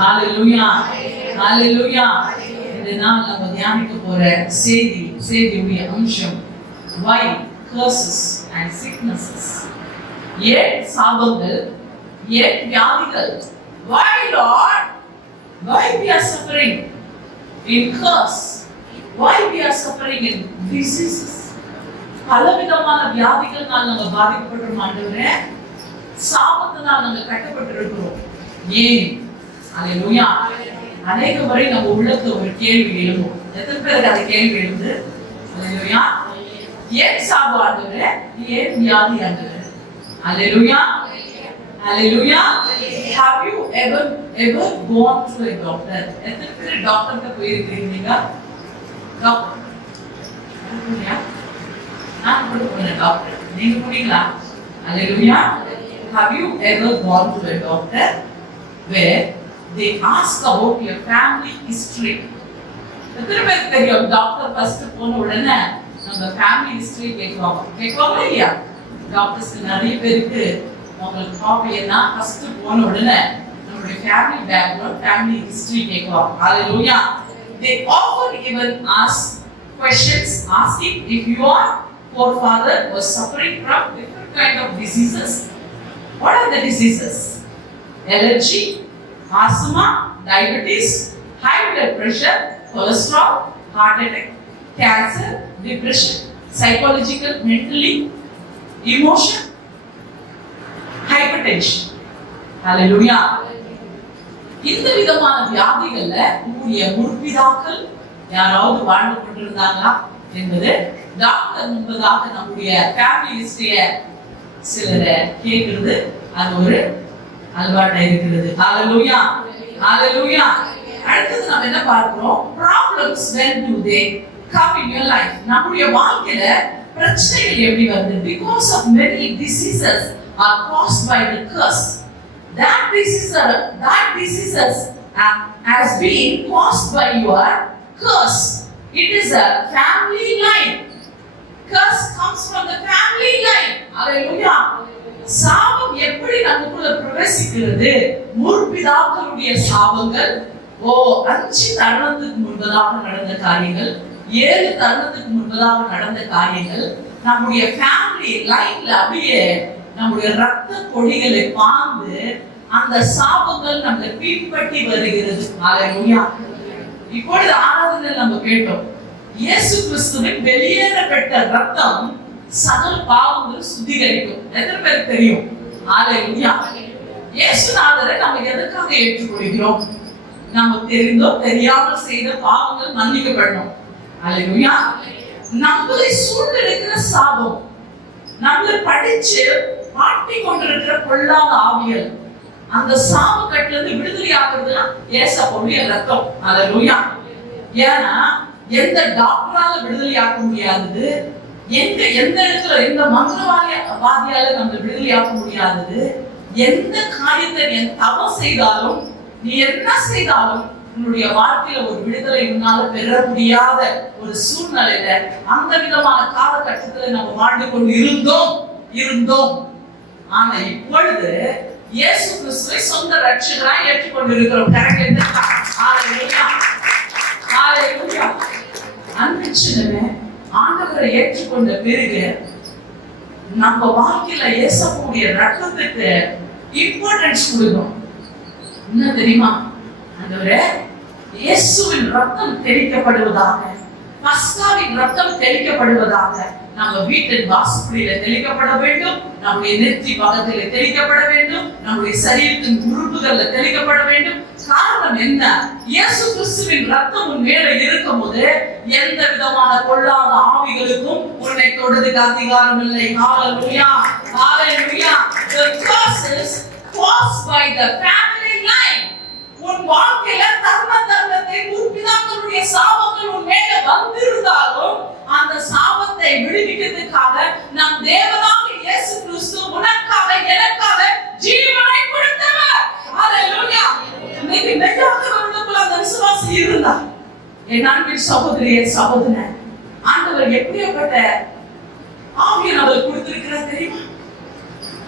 ஹalleluya ஹalleluya. இந்த நாள் நம்ம தியானிக்க போற செய்தியுடைய அம்சம் why curses and sicknesses. ஏன் சாபங்கள், ஏன் வியாதிகள்? Why Lord? Why we are suffering in curse? Why we are suffering in diseases? பலவிதமான வியாதிகள்னால நம்ம பாதிக்கப்பட்டிருக்கோம் ஆண்டவரே. சாபத்தினால் நம்ம கட்டப்பட்டிருக்கிறோம். ஏன்? ஹalleluya. அநேக முறை நம்ம உள்ளத்துல ஒரு கேள்வி எழும். எத்தனை பேருக்கு அந்த கேள்வி எழுது? ஹalleluya. ஏன் சாபம் ஆண்டவரே? ஏன் வியாதி ஆண்டவரே? ஹalleluya ஹalleluya. Have you ever gone to a doctor? எத்தனை பேர் டாக்டர்ட்ட போயிருக்கீங்க? டாக்டர் நான் போறேன் டாக்டர். நீங்க போறீங்களா? ஹalleluya. Have you ever gone to a doctor where they ask about your family history? எத்தனை பேருக்கு தெரியும் டாக்டர் ஃபர்ஸ்ட் போன உடனே நம்ம ஃபேமிலி ஹிஸ்டரி கேட்குவாங்க இல்லையா? டாக்டர்ஸ்க்கு நிறைய பேருக்கு உங்களுக்கு ப்ராப்ளம்னா ஃபர்ஸ்ட் போன உடனே நம்மளுடைய ஃபேமிலி பேக்ரவுண்ட், ஃபேமிலி ஹிஸ்டரி கேட்குவாங்க. ஹalleluya. They often even ask questions asking if your forefather was suffering from different kind of diseases. What are the diseases? Allergy, asthma, diabetes, high blood pressure, cholesterol, heart attack, cancer, depression, psychological, mentally, emotion, hypertension. Hallelujah. இந்த விதமான வியாதிகள்ல உங்களுடைய முற்பிதாக்கள் யாராவது வாழ்ந்து கொண்டிருந்தாங்களா என்பது doctor முன்பதாக நம்முடைய family ஹிஸ்டரிய சிலரை கேட்கிறது. அது ஒரு அல்வாட்டா இருக்கிறது. ஹalleluya ஹalleluya. அடுத்து நம்ம என்ன பார்க்கிறோம்? problems when do they come in your life? நம்முடைய வாழ்க்கையில பிரச்சனைகள் எப்படி வருது? because of many diseases are caused by the curse. That diseases has been caused by your curse. It is a family line. Curse comes from the family line. Hallelujah. சாபம் எப்படி நமக்குள்ள பிரவேசிக்கிறது? முற்பிதாக்களுடைய சாபங்கள் 5 தருணத்துக்கு முன்பதாக நடந்த காரியங்கள், 7 தருணத்துக்கு முன்பதாக நடந்த காரியங்கள் நம்முடைய ஃபேமிலி லைன்ல அப்படியே நம்முடைய ரத்த கொடிகளை பாந்து அந்த சாபங்கள் நம்மை பின்பற்றி வருகிறது. ஹalleluya. இப்பொழுது ஆராதனை நம்ம கேட்டோம். இயேசு கிறிஸ்துவின் வெளியேறப்பட்ட ரத்தம் சகல பாவங்களை சுத்திகரிக்கும். எத்தனை பேருக்கு தெரியும்? ஹalleluya. இயேசுநாதரை நம்ம எதற்காக ஏற்றுக்கொள்கிறோம்? நம்ம தெரிந்தோ தெரியாமல் செய்த பாவங்கள் மன்னிக்கப்படணும். ஹalleluya. நம்மளை சூழ்ந்திருக்கிற சாபம், நம்மளை படிச்சு மாட்டி கொண்டிருக்கிற பொல்லாத ஆவிகள், அந்த சாப கட்டுல இருந்து விடுதலை ஆகுறதுன்னா இயேசுவுடைய ரத்தம். ஹalleluya. ஏன்னா எந்த டாக்டரால விடுதலை ஆக்க முடியாதது, எந்த இடத்துல எந்த மந்திரவாதியால நம்ம விடுதலை ஆக்க முடியாதது, எந்த காரியத்தை நீ தவம் செய்தாலும், நீ என்ன செய்தாலும் உன்னுடைய வாழ்க்கையில ஒரு விடுதலை உன்னால பெற முடியாத ஒரு சூழ்நிலையில அந்த விதமான காலகட்டத்துல நம்ம வாழ்ந்து கொண்டு இருந்தோம். ஆனா இப்பொழுது இயேசு கிறிஸ்துவை சொந்த ரட்சகராய் ஏற்றுக்கொண்டிருக்கிறோம். ஹalleluya. அன்பிற்சினமே, ஆண்டவரை ஏற்றுக்கொண்ட பிறகு நம்ம வாழ்க்கையில இயேசுவுடைய ரத்தத்துக்கு இம்பார்ட்டன்ஸ் கொடுக்கணும். என்ன தெரியுமா? ஆண்டவரே, இயேசுவின் ரத்தம் தெளிக்கப்படுவதாக, பஸ்காவின் ரத்தம் தெளிக்கப்படுவதாக, நம்ம வீட்டின் வாசப்படியில தெளிக்கப்பட வேண்டும், நம்முடைய நெற்றி பாகத்திலே தெளிக்கப்பட வேண்டும், நம்முடைய சரீரத்தின் உறுப்புகள்ல தெளிக்கப்பட வேண்டும். காரணம் என்ன? இயேசு கிறிஸ்துவின் ரத்தம் உன் மேல இருக்கும்போது எந்த விதமான பொல்லாத ஆவிகளுக்கும் உன்னை தொடுறதுக்கு அதிகாரம் இல்லை. ஹalleluya ஹalleluya. The curse is caused by the family line. உன் வாழ்க்கையில தர்மத்தை முற்பிதாக்களுடைய சாபங்கள் உன் மேல வந்திருந்தாலும் அந்த சாபத்தை விடுவிக்கிறதுக்காக நம் தேவனாகிய இயேசு கிறிஸ்து உனக்காக எனக்காக ஜீவனை கொடுத்தவர். ஹalleluya. இன்னைக்கு மெய்யாகவர்களுக்குள்ள அந்த விசுவாசம் இருந்தா, என் அன்பின் சகோதரியே சகோதரனே, ஆண்டவர் எப்படிப்பட்ட ஆவியை அவர் கொடுத்திருக்கிறார் தெரியுமா?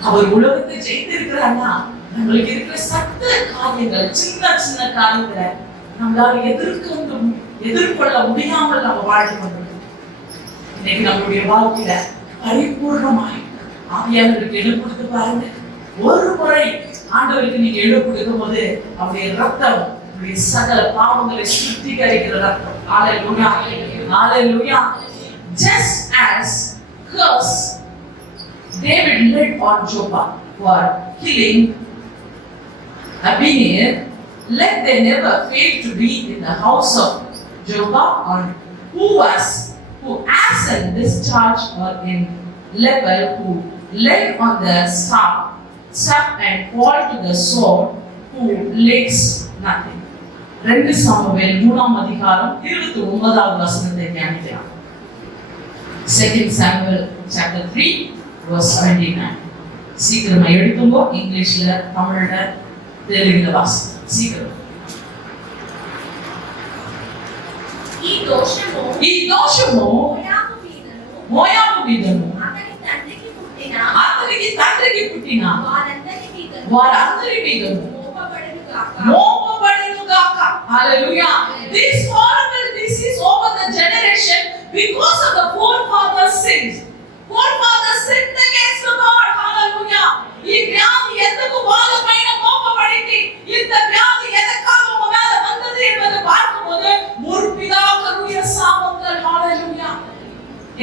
அவர் உலகத்தை ஜெயித்திருக்கிறார்னா நம்மளுக்கு இருக்கிற சட்ட காரியங்கள், சின்ன சின்ன காரியங்களை நம்மளால எதிர்கொள்ள முடியாமல் நம்ம வாழ்க்கை கொண்டிருக்கோம். இன்னைக்கு நம்மளுடைய வாழ்க்கையில பரிபூர்ணமாய் ஆவியானவருக்கு இடம் கொடுத்து பாருங்க. ஒரு முறை ஆண்டவருக்கு நீங்க இடம் கொடுக்கும் போது அவருடைய ரத்தம் உங்களுடைய சகல பாவங்களை சுத்திகரிக்கிற ரத்தம். ஹalleluya, hallelujah. Just as curse David led on Joab for killing Abner, let they never fail to be in the house of Joab, on who Asahel discharged, or in level who lay on the staff and fall to the sword, who lacks nothing. 2 Samuel 3ஆம் அதிகாரம் 29வது வசனத்தை தியானிக்கலாம். 2 Samuel chapter 3 verse 29. சீக்கிரமா எடுத்துங்கோ. இங்கிலீஷ்ல, தமிழ்ல, தெலுங்குல வாசிங்க சீக்கிரம். ఈ దోషము మోయాబు మీదను అతనికి తండ్రికి పుట్టిన వారందరి మీదను మోపబడును గాక. హల్లెలూయా. This horrible disease over the generation because of the forefathers' sins. Forefathers sinned against the Lord. Hallelujah. ఈ వ్యాధి ఎందుకు వాళ్ళ పైన మోపబడింది, இந்த వ్యాధి ఎదకాக மேல வந்தது என்பதை பார்க்கும்போது முற்பிதாக்களுடைய சாபங்கள். Hallelujah.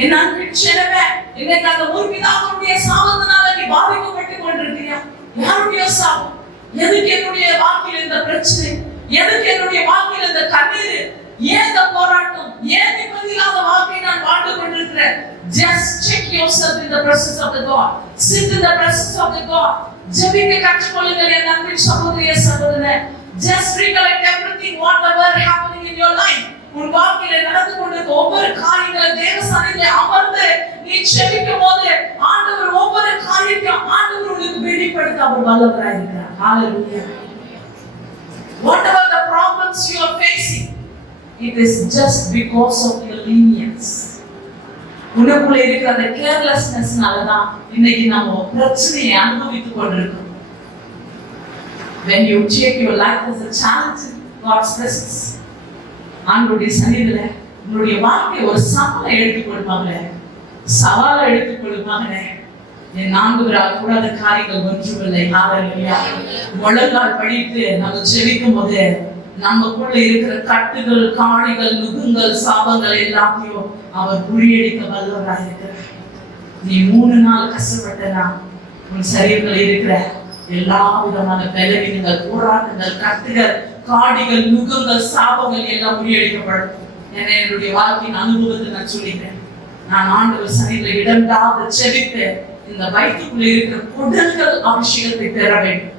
என்ன அன்பிச்சனவே, இன்னைக்கு அந்த முற்பிதாக்களுடைய சாபத்தினால நீ பாதிக்கப்பட்டு கொண்டிருக்கியா? யாருடைய சாபம்? எதுக்கு என்னுடைய வாழ்க்கையில் இந்த பிரச்சனை? எதுக்கு என்னுடைய வாழ்க்கையில் இந்த கண்ணீர்? ஏன் இந்த போராட்டம்? ஏன் நிம்மதியில்லாத வாழ்க்கையை நான் வாழ்ந்து கொண்டிருக்கிறேன்? Just check yourself in the presence of the God. Sit in the presence of the God. ஜெபிக்க கற்றுக்கொள்ளுங்கள் என் அன்பின் சகோதரிய சகோதரனே. Just recollect everything whatever happening in your life. உன் வாழ்க்கையில நடந்து கொண்டிருக்க ஒவ்வொரு காரியங்களை தேவ சந்நிதியிலே அமர்ந்து நீ ஜெபிக்கும் போது ஆண்டவர் ஒவ்வொரு காரியத்தையும் ஆண்டவர் உங்களுக்கு வெளிப்படுத்த அவர் வல்லவராய் இருக்கிறார். Hallelujah. Whatever the problems you are facing, it is just because of your lenience. உனக்குள்ள இருக்கிற அந்த கேர்லெஸ்னஸ்னாலதான் இன்னைக்கு நம்ம பிரச்சனையை அனுபவித்துக் கொண்டிருக்கோம். When you take your life as a challenge in God's presence, ஆண்டவருடைய சந்நிதியில உன்னுடைய வாழ்க்கையை ஒரு சவாலை எடுத்துக்கொள்வாங்க. சவாலை எடுத்துக்கொள்வாங்க. என் ஆண்டவரால் கூடாத காரியங்கள் ஒன்றுமில்லை. ஹalleluya. முழங்கால் படித்து நம்ம ஜெபிக்கும் போது நமக்குள்ள இருக்கிற கட்டுகள், காணிகள், நுகங்கள், சாபங்கள் எல்லாத்தையும் அவர் முறியடிக்க வல்லவராய் இருக்கிறார். நீ 3 நாள் கஷ்டப்பட்டனா உன் சரீரத்தில் இருக்கிற எல்லா விதமான பலவீனங்கள், போராட்டங்கள், கட்டுகள், காடிகள், நுகங்கள், சாபங்கள் எல்லாம் முறியடிக்கப்படும். என்னுடைய வாழ்க்கையின் அனுபவத்தை நான் சொல்லிட்டேன். நான் ஆண்டவர் சந்நிதியில இடம்டாத ஜெபித்து இந்த வயிற்றுக்குள்ள இருக்கிற குடல்கள் அபிஷேகத்தை பெற வேண்டும்.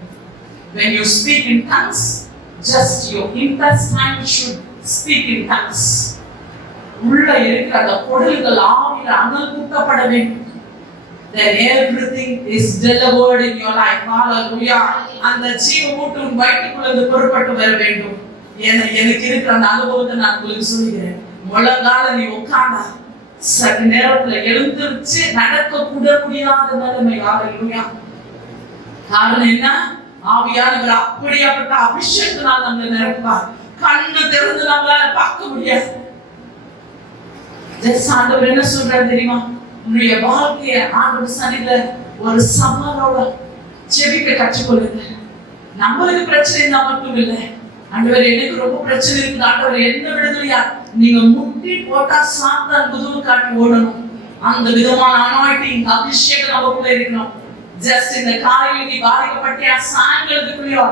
When you speak in tongues, just your intestine should speak in tongues. உள்ள இருக்கிற அந்த குடல்கள் ஆவியில அனல் கூட்டப்பட வேண்டும். Then everything is delivered in your life. Hallelujah. அந்த ஜீவமூட்டு உன் வயிற்றுக்குள்ள புறப்பட்டு வர வேண்டும். எனக்கு இருக்கிற அந்த அனுபவத்தை நான் உங்களுக்கு சொல்கிறேன். முழங்கால நீ உட்கார்ந்தா சற்று நேரத்துல எழுந்திருச்சு நடக்க கூட முடியாத நிலைமை. ஹalleluya. காரணம் என்ன? ஆவியானவர் அப்படியாப்பட்ட அபிஷேகத்தினால் நம்மளை நிரப்புவார். கண்ணு திறந்து நம்மளால பார்க்க முடியாது. ஆண்டவர் என்ன சொல்றாரு தெரியுமா? உன்னுடைய வாழ்க்கைய ஆண்டவர் சந்நிதியில ஒரு சவாலோட ஜெபிக்க கற்றுக்கொள்ளுங்க. நம்மளுக்கு பிரச்சனை தான் மட்டும் இல்லை. ஆண்டவர் எனக்கு ரொம்ப பிரச்சனை இருக்குது, ஆண்டவர் என்ன விடுதலையா? நீங்க முட்டி போட்டா சாத்தான் முதுகு காட்டி ஓடணும். அந்த விதமான அனாயிட்டிங் அபிஷேகம் நமக்குள்ள இருக்கணும். ஜஸ்ட் இந்த காலையில் நீ பாதிக்கப்பட்டியா, சாயங்காலத்துக்குள்ளயோ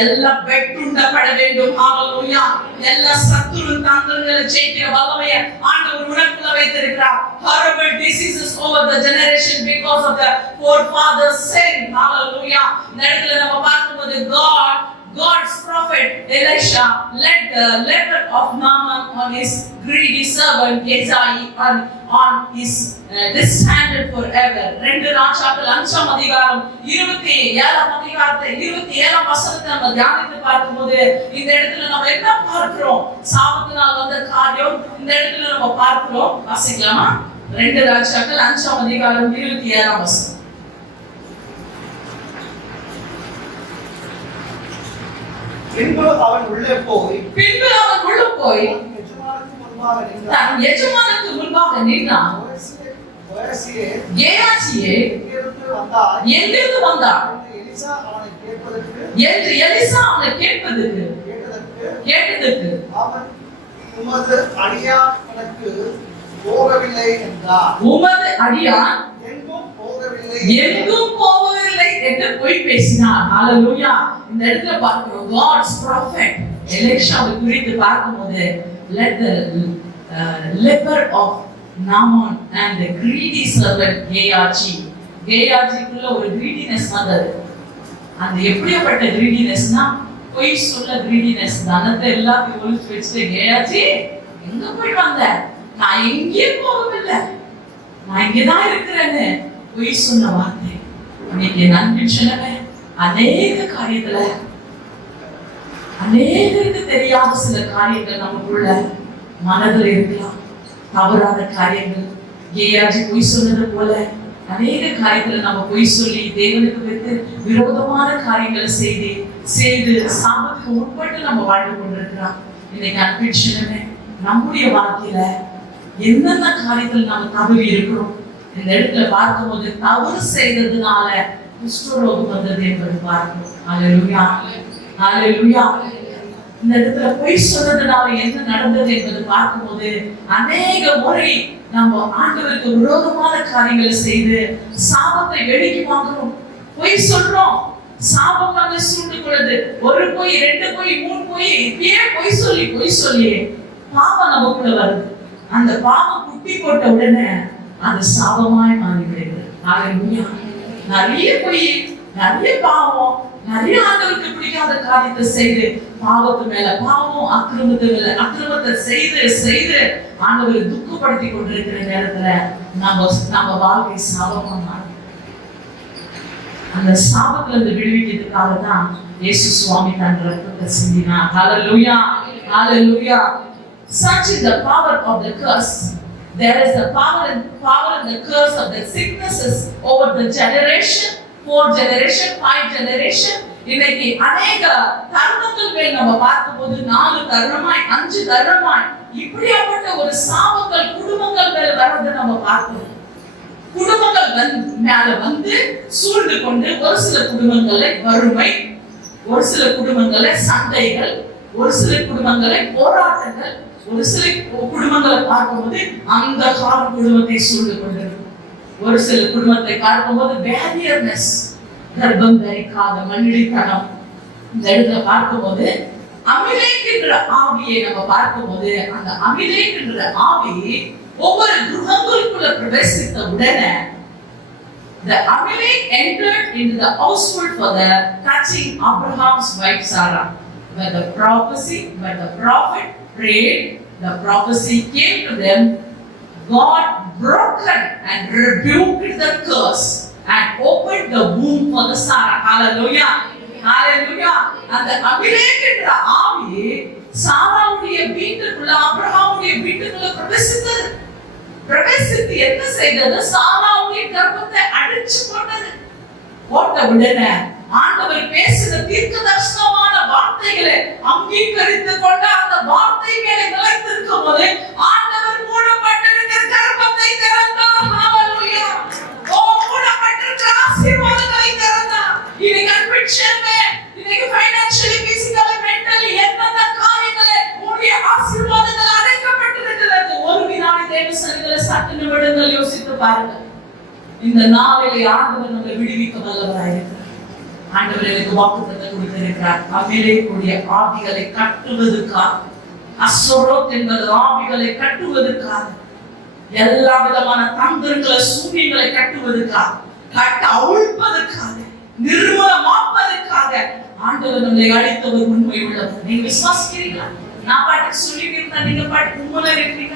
எல்லாம் வெட்டுண்டப்பட வேண்டும். ஹalleluya. எல்லா சத்துரு தந்திரங்களை ஜெயிக்கிற வல்லமையை ஆண்டவர் உனக்குள்ள வைத்திருக்கிறார். Horrible diseases over the generation because of the forefathers sin. Hallelujah. இந்த இடத்துல நம்ம பார்க்கும்போது God's prophet Elisha led the leper of Naaman on his greedy servant Gehazi on his disbanded forever. 2 ராஜாக்கள் 5ஆம் அதிகாரம் 27ஆம் அதிகாரத்தை 27ஆம் வசனத்தை நம்ம தியானித்து பார்க்கும்போது இந்த இடத்துல நம்ம என்ன பார்க்கிறோம்? சாபத்தினால் வந்த காரியம் இந்த இடத்துல நம்ம பார்க்கிறோம். வாசிக்கலாமா? 2 ராஜாக்கள் 5ஆம் அதிகாரம் 27ஆம் வசனம். பின்பு அவன் உள்ளே போய் தன் எஜமானுக்கு முன்பாக நின்றான். கேயாசியே எங்கிருந்து வந்தார் என்று எலிசா அவனை கேட்டதற்கு அவன் உமது அடியான் எனக்கு போகவில்லை என்றார். உமது அடியான் எங்கும் போகவில்லை என்று போய் பேசினார். ஹalleluya. இந்த இடத்துல பார்க்கிறோம் God's prophet எலிஷாவை குறித்து பார்க்கும்போது let the leper of Naaman and the greedy servant கேயாஜிக்குள்ள ஒரு greediness வந்தது. அந்த எப்படிப்பட்ட greedinessனா போய் சொல்ல greediness. தனத்தை எல்லாத்தையும் ஒளிச்சு வச்சுட்டு கேயாஜி எங்க போய் வந்த? நான் எங்கேயும் போகவில்லை, நான் இங்கதான் இருக்கிறேன்னு போய் சொன்ன வார்த்தை. இன்னைக்கு நன்றி சொல்லவே அநேக காரியத்துல அநேகருக்கு தெரியாத சில காரியங்கள் நமக்குள்ள மனதில் இருக்கலாம். தவறான காரியங்கள். கேயாஜி போய் சொன்னது போல அநேக காரியத்துல நம்ம போய் சொல்லி தேவனுக்கு விரோதமான காரியங்களை செய்து சாபத்துக்கு உட்பட்டு நம்ம வாழ்ந்து கொண்டிருக்கிறோம். இன்னைக்கு அன்பிஷனமே நம்முடைய வாழ்க்கையில என்னென்ன காரியத்தில் நம்ம தவறி இருக்கிறோம். இந்த இடத்துல பார்க்கும்போது தவறு செய்ததுனால குஷ்டரோகம் வந்தது என்பது பார்க்கிறோம். ஹalleluya, ஹalleluya. இந்த இடத்துல பொய் சொன்னதுனால என்ன நடந்தது என்பது பார்க்கும்போது அநேக முறை நம்ம ஆண்டவருக்கு விரோதமான காரியங்களை செய்து சாபத்தை வெடிக்கி வாங்குறோம். பொய் சொல்றோம், சாபம் வந்து சூழ்ந்து கொள்ளுது. ஒரு பொய், 2 பொய், 3 பொய், இப்படியே பொய் சொல்லி பாவம் நமக்குள்ள வருது. அந்த பாவம் குட்டி போட்ட உடனே அது சாபமாய் மாறிவிடுகிறது. ஹalleluya. நிறைய பொய், நிறைய பாவம், நிறைய ஆண்டவருக்கு பிடிக்காத காரியத்தை செய்து பாவத்து மேல பாவம், அக்கிரமத்தை செய்து ஆண்டவரை துக்கப்படுத்தி கொண்டிருக்கிற நேரத்துல நம்ம வாழ்க்கை சாபமா மாறும். அந்த சாபத்துல இருந்து விடுவிக்கிறதுக்காக தான் இயேசு சுவாமி தன் ரத்தத்தை சிந்தினார். ஹalleluya, hallelujah. Such is the power of the curse. There is the power and the curse of the sicknesses over the generation, 4 generation, 5 generation. இன்னைக்கு அநேக தருணங்கள் மேல் நம்ம பார்க்கும்போது 4 தருணமாய் 5 தருணமாய் இப்படியாப்பட்ட ஒரு சாபங்கள் குடும்பங்கள் மேல வரதை நம்ம பார்க்கிறோம். குடும்பங்கள் மேல வந்து சூழ்ந்து கொண்டு ஒரு சில குடும்பங்களை வறுமை, ஒரு சில குடும்பங்களை சண்டைகள், ஒரு சில குடும்பங்களை போராட்டங்கள், ஒரு சில குடும்பங்களை பார்க்கும்போது அந்த கால குடும்பத்தை சூழ்ந்து கொண்டிருக்கும். ஒரு சில குடும்பத்தை பார்க்கும்போது பேரியர்னஸ், கர்ப்பம் தரிக்காத மண்ணிடித்தனம். இந்த இடத்துல பார்க்கும்போது அமிலேக் என்ற ஆவியை நம்ம பார்க்கும்போது அந்த அமிலேக் என்ற ஆவி ஒவ்வொரு கிரகங்களுக்குள்ள பிரவேசித்த உடனே the Amalek entered into the household for the touching Abraham's wife Sarah. When the prophet prayed, the prophecy came to them. God broken and rebuked the curse and opened the womb for the Sarah. Hallelujah, hallelujah. And the Amalek என்ற ஆவி சாராவுடைய வீட்டுக்குள்ள, ஆபிரகாமுடைய வீட்டுக்குள்ள பிரவேசித்து என்ன செய்தது? சாராவுடைய கர்ப்பத்தை அடிச்சு போட்டது. போட்ட உடனே ஆண்டவர் பேசின தீர்க்கதரிசனமான வார்த்தைகளை அங்கீகரித்து கொண்ட அந்த வார்த்தை மேலே நிலைத்திருக்கும் போது ஆண்டவர் மூடப்பட்டிருக்கிற கர்ப்பத்தை திறந்தார். ஹalleluya. ஓ, மூடப்பட்டிருக்கிற ஆசீர்வாதங்களை திறந்தார். இது கன்விக்ஷன்மே, இன்னைக்கு ஃபைனான்ஷியலி, பிசிக்கலி, மென்டலி என்னென்ன காரியங்களே உடைய ஆசீர்வாதங்கள் அடைக்கப்பட்டிருக்கிறது. ஒரு வினாடி தேவ சன்னிதியில சற்று நிமிடங்கள் யோசித்து பாருங்க. இந்த நாளிலே ஆண்டவர் நம்மை விடுவிக்க வல்லவராயிருக்கிறார். ஆண்டவர் எனக்கு வாக்குத்தத்தம் கொடுத்திருக்கிறார். அமிலேக்குடைய ஆவிகளை கட்டுவதற்காக, அஸ்ரோத் என்பது ஆவிகளை கட்டுவதற்காக, எல்லா விதமான தந்திரங்களை சூரியங்களை கட்டுவதற்காக, கட்ட அவிழ்ப்பதற்காக, நிர்மூலமாக்குவதற்காக ஆண்டவர் நம்மை அழைத்தவர் உண்மை உள்ளவர். நீங்க விசுவாசிக்கிறீங்களா? நான் பாட்டுக்கு சொல்லிட்டு இருந்தா நீங்க பாட்டுக்கு உண்மையில இருக்கிறீங்க.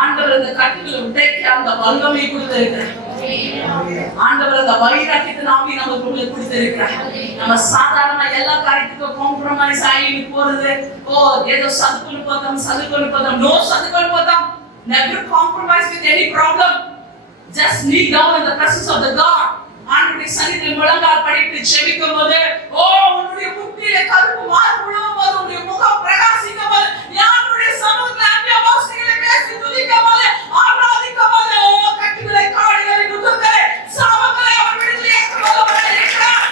ஆண்டவர் அந்த கட்டுகளை உடைக்க அந்த வல்லமை கொடுத்திருக்கிறார். ஆண்டவர் அந்த வைராக்கியத்தை நாமி நமக்கு கொடுத்திருக்கிறார். நம்ம சாதாரண எல்லா காரியத்துக்கும் காம்ப்ரமைஸ் ஆகி போறது, ஓ ஏதோ சதுக்குன்னு போதம், நோ சதுக்குன்னு போதம். Never compromise with any problem. Just kneel down in the presence of the God. ஆண்டவருடைய சன்னிதியில் முழங்கால் படிட்டு ஜெபிக்கும் போது, ஓ உன்னுடைய முட்டியில கருப்பு மார்க் விழும் போது, உன்னுடைய முகம் பிரகாசிக்கும் போது, ஆண்டவருடைய சமூகத்தில் அந்நிய பாஷைகளை பேசி துதிக்கும் போது, ஆராதிக்கும் போது, ஓ கட்டுகளை காடுகளை நுகங்களை சாபங்களை அவர் விடுதலையாக்கும் வல்லவராய் இருக்கிறார்.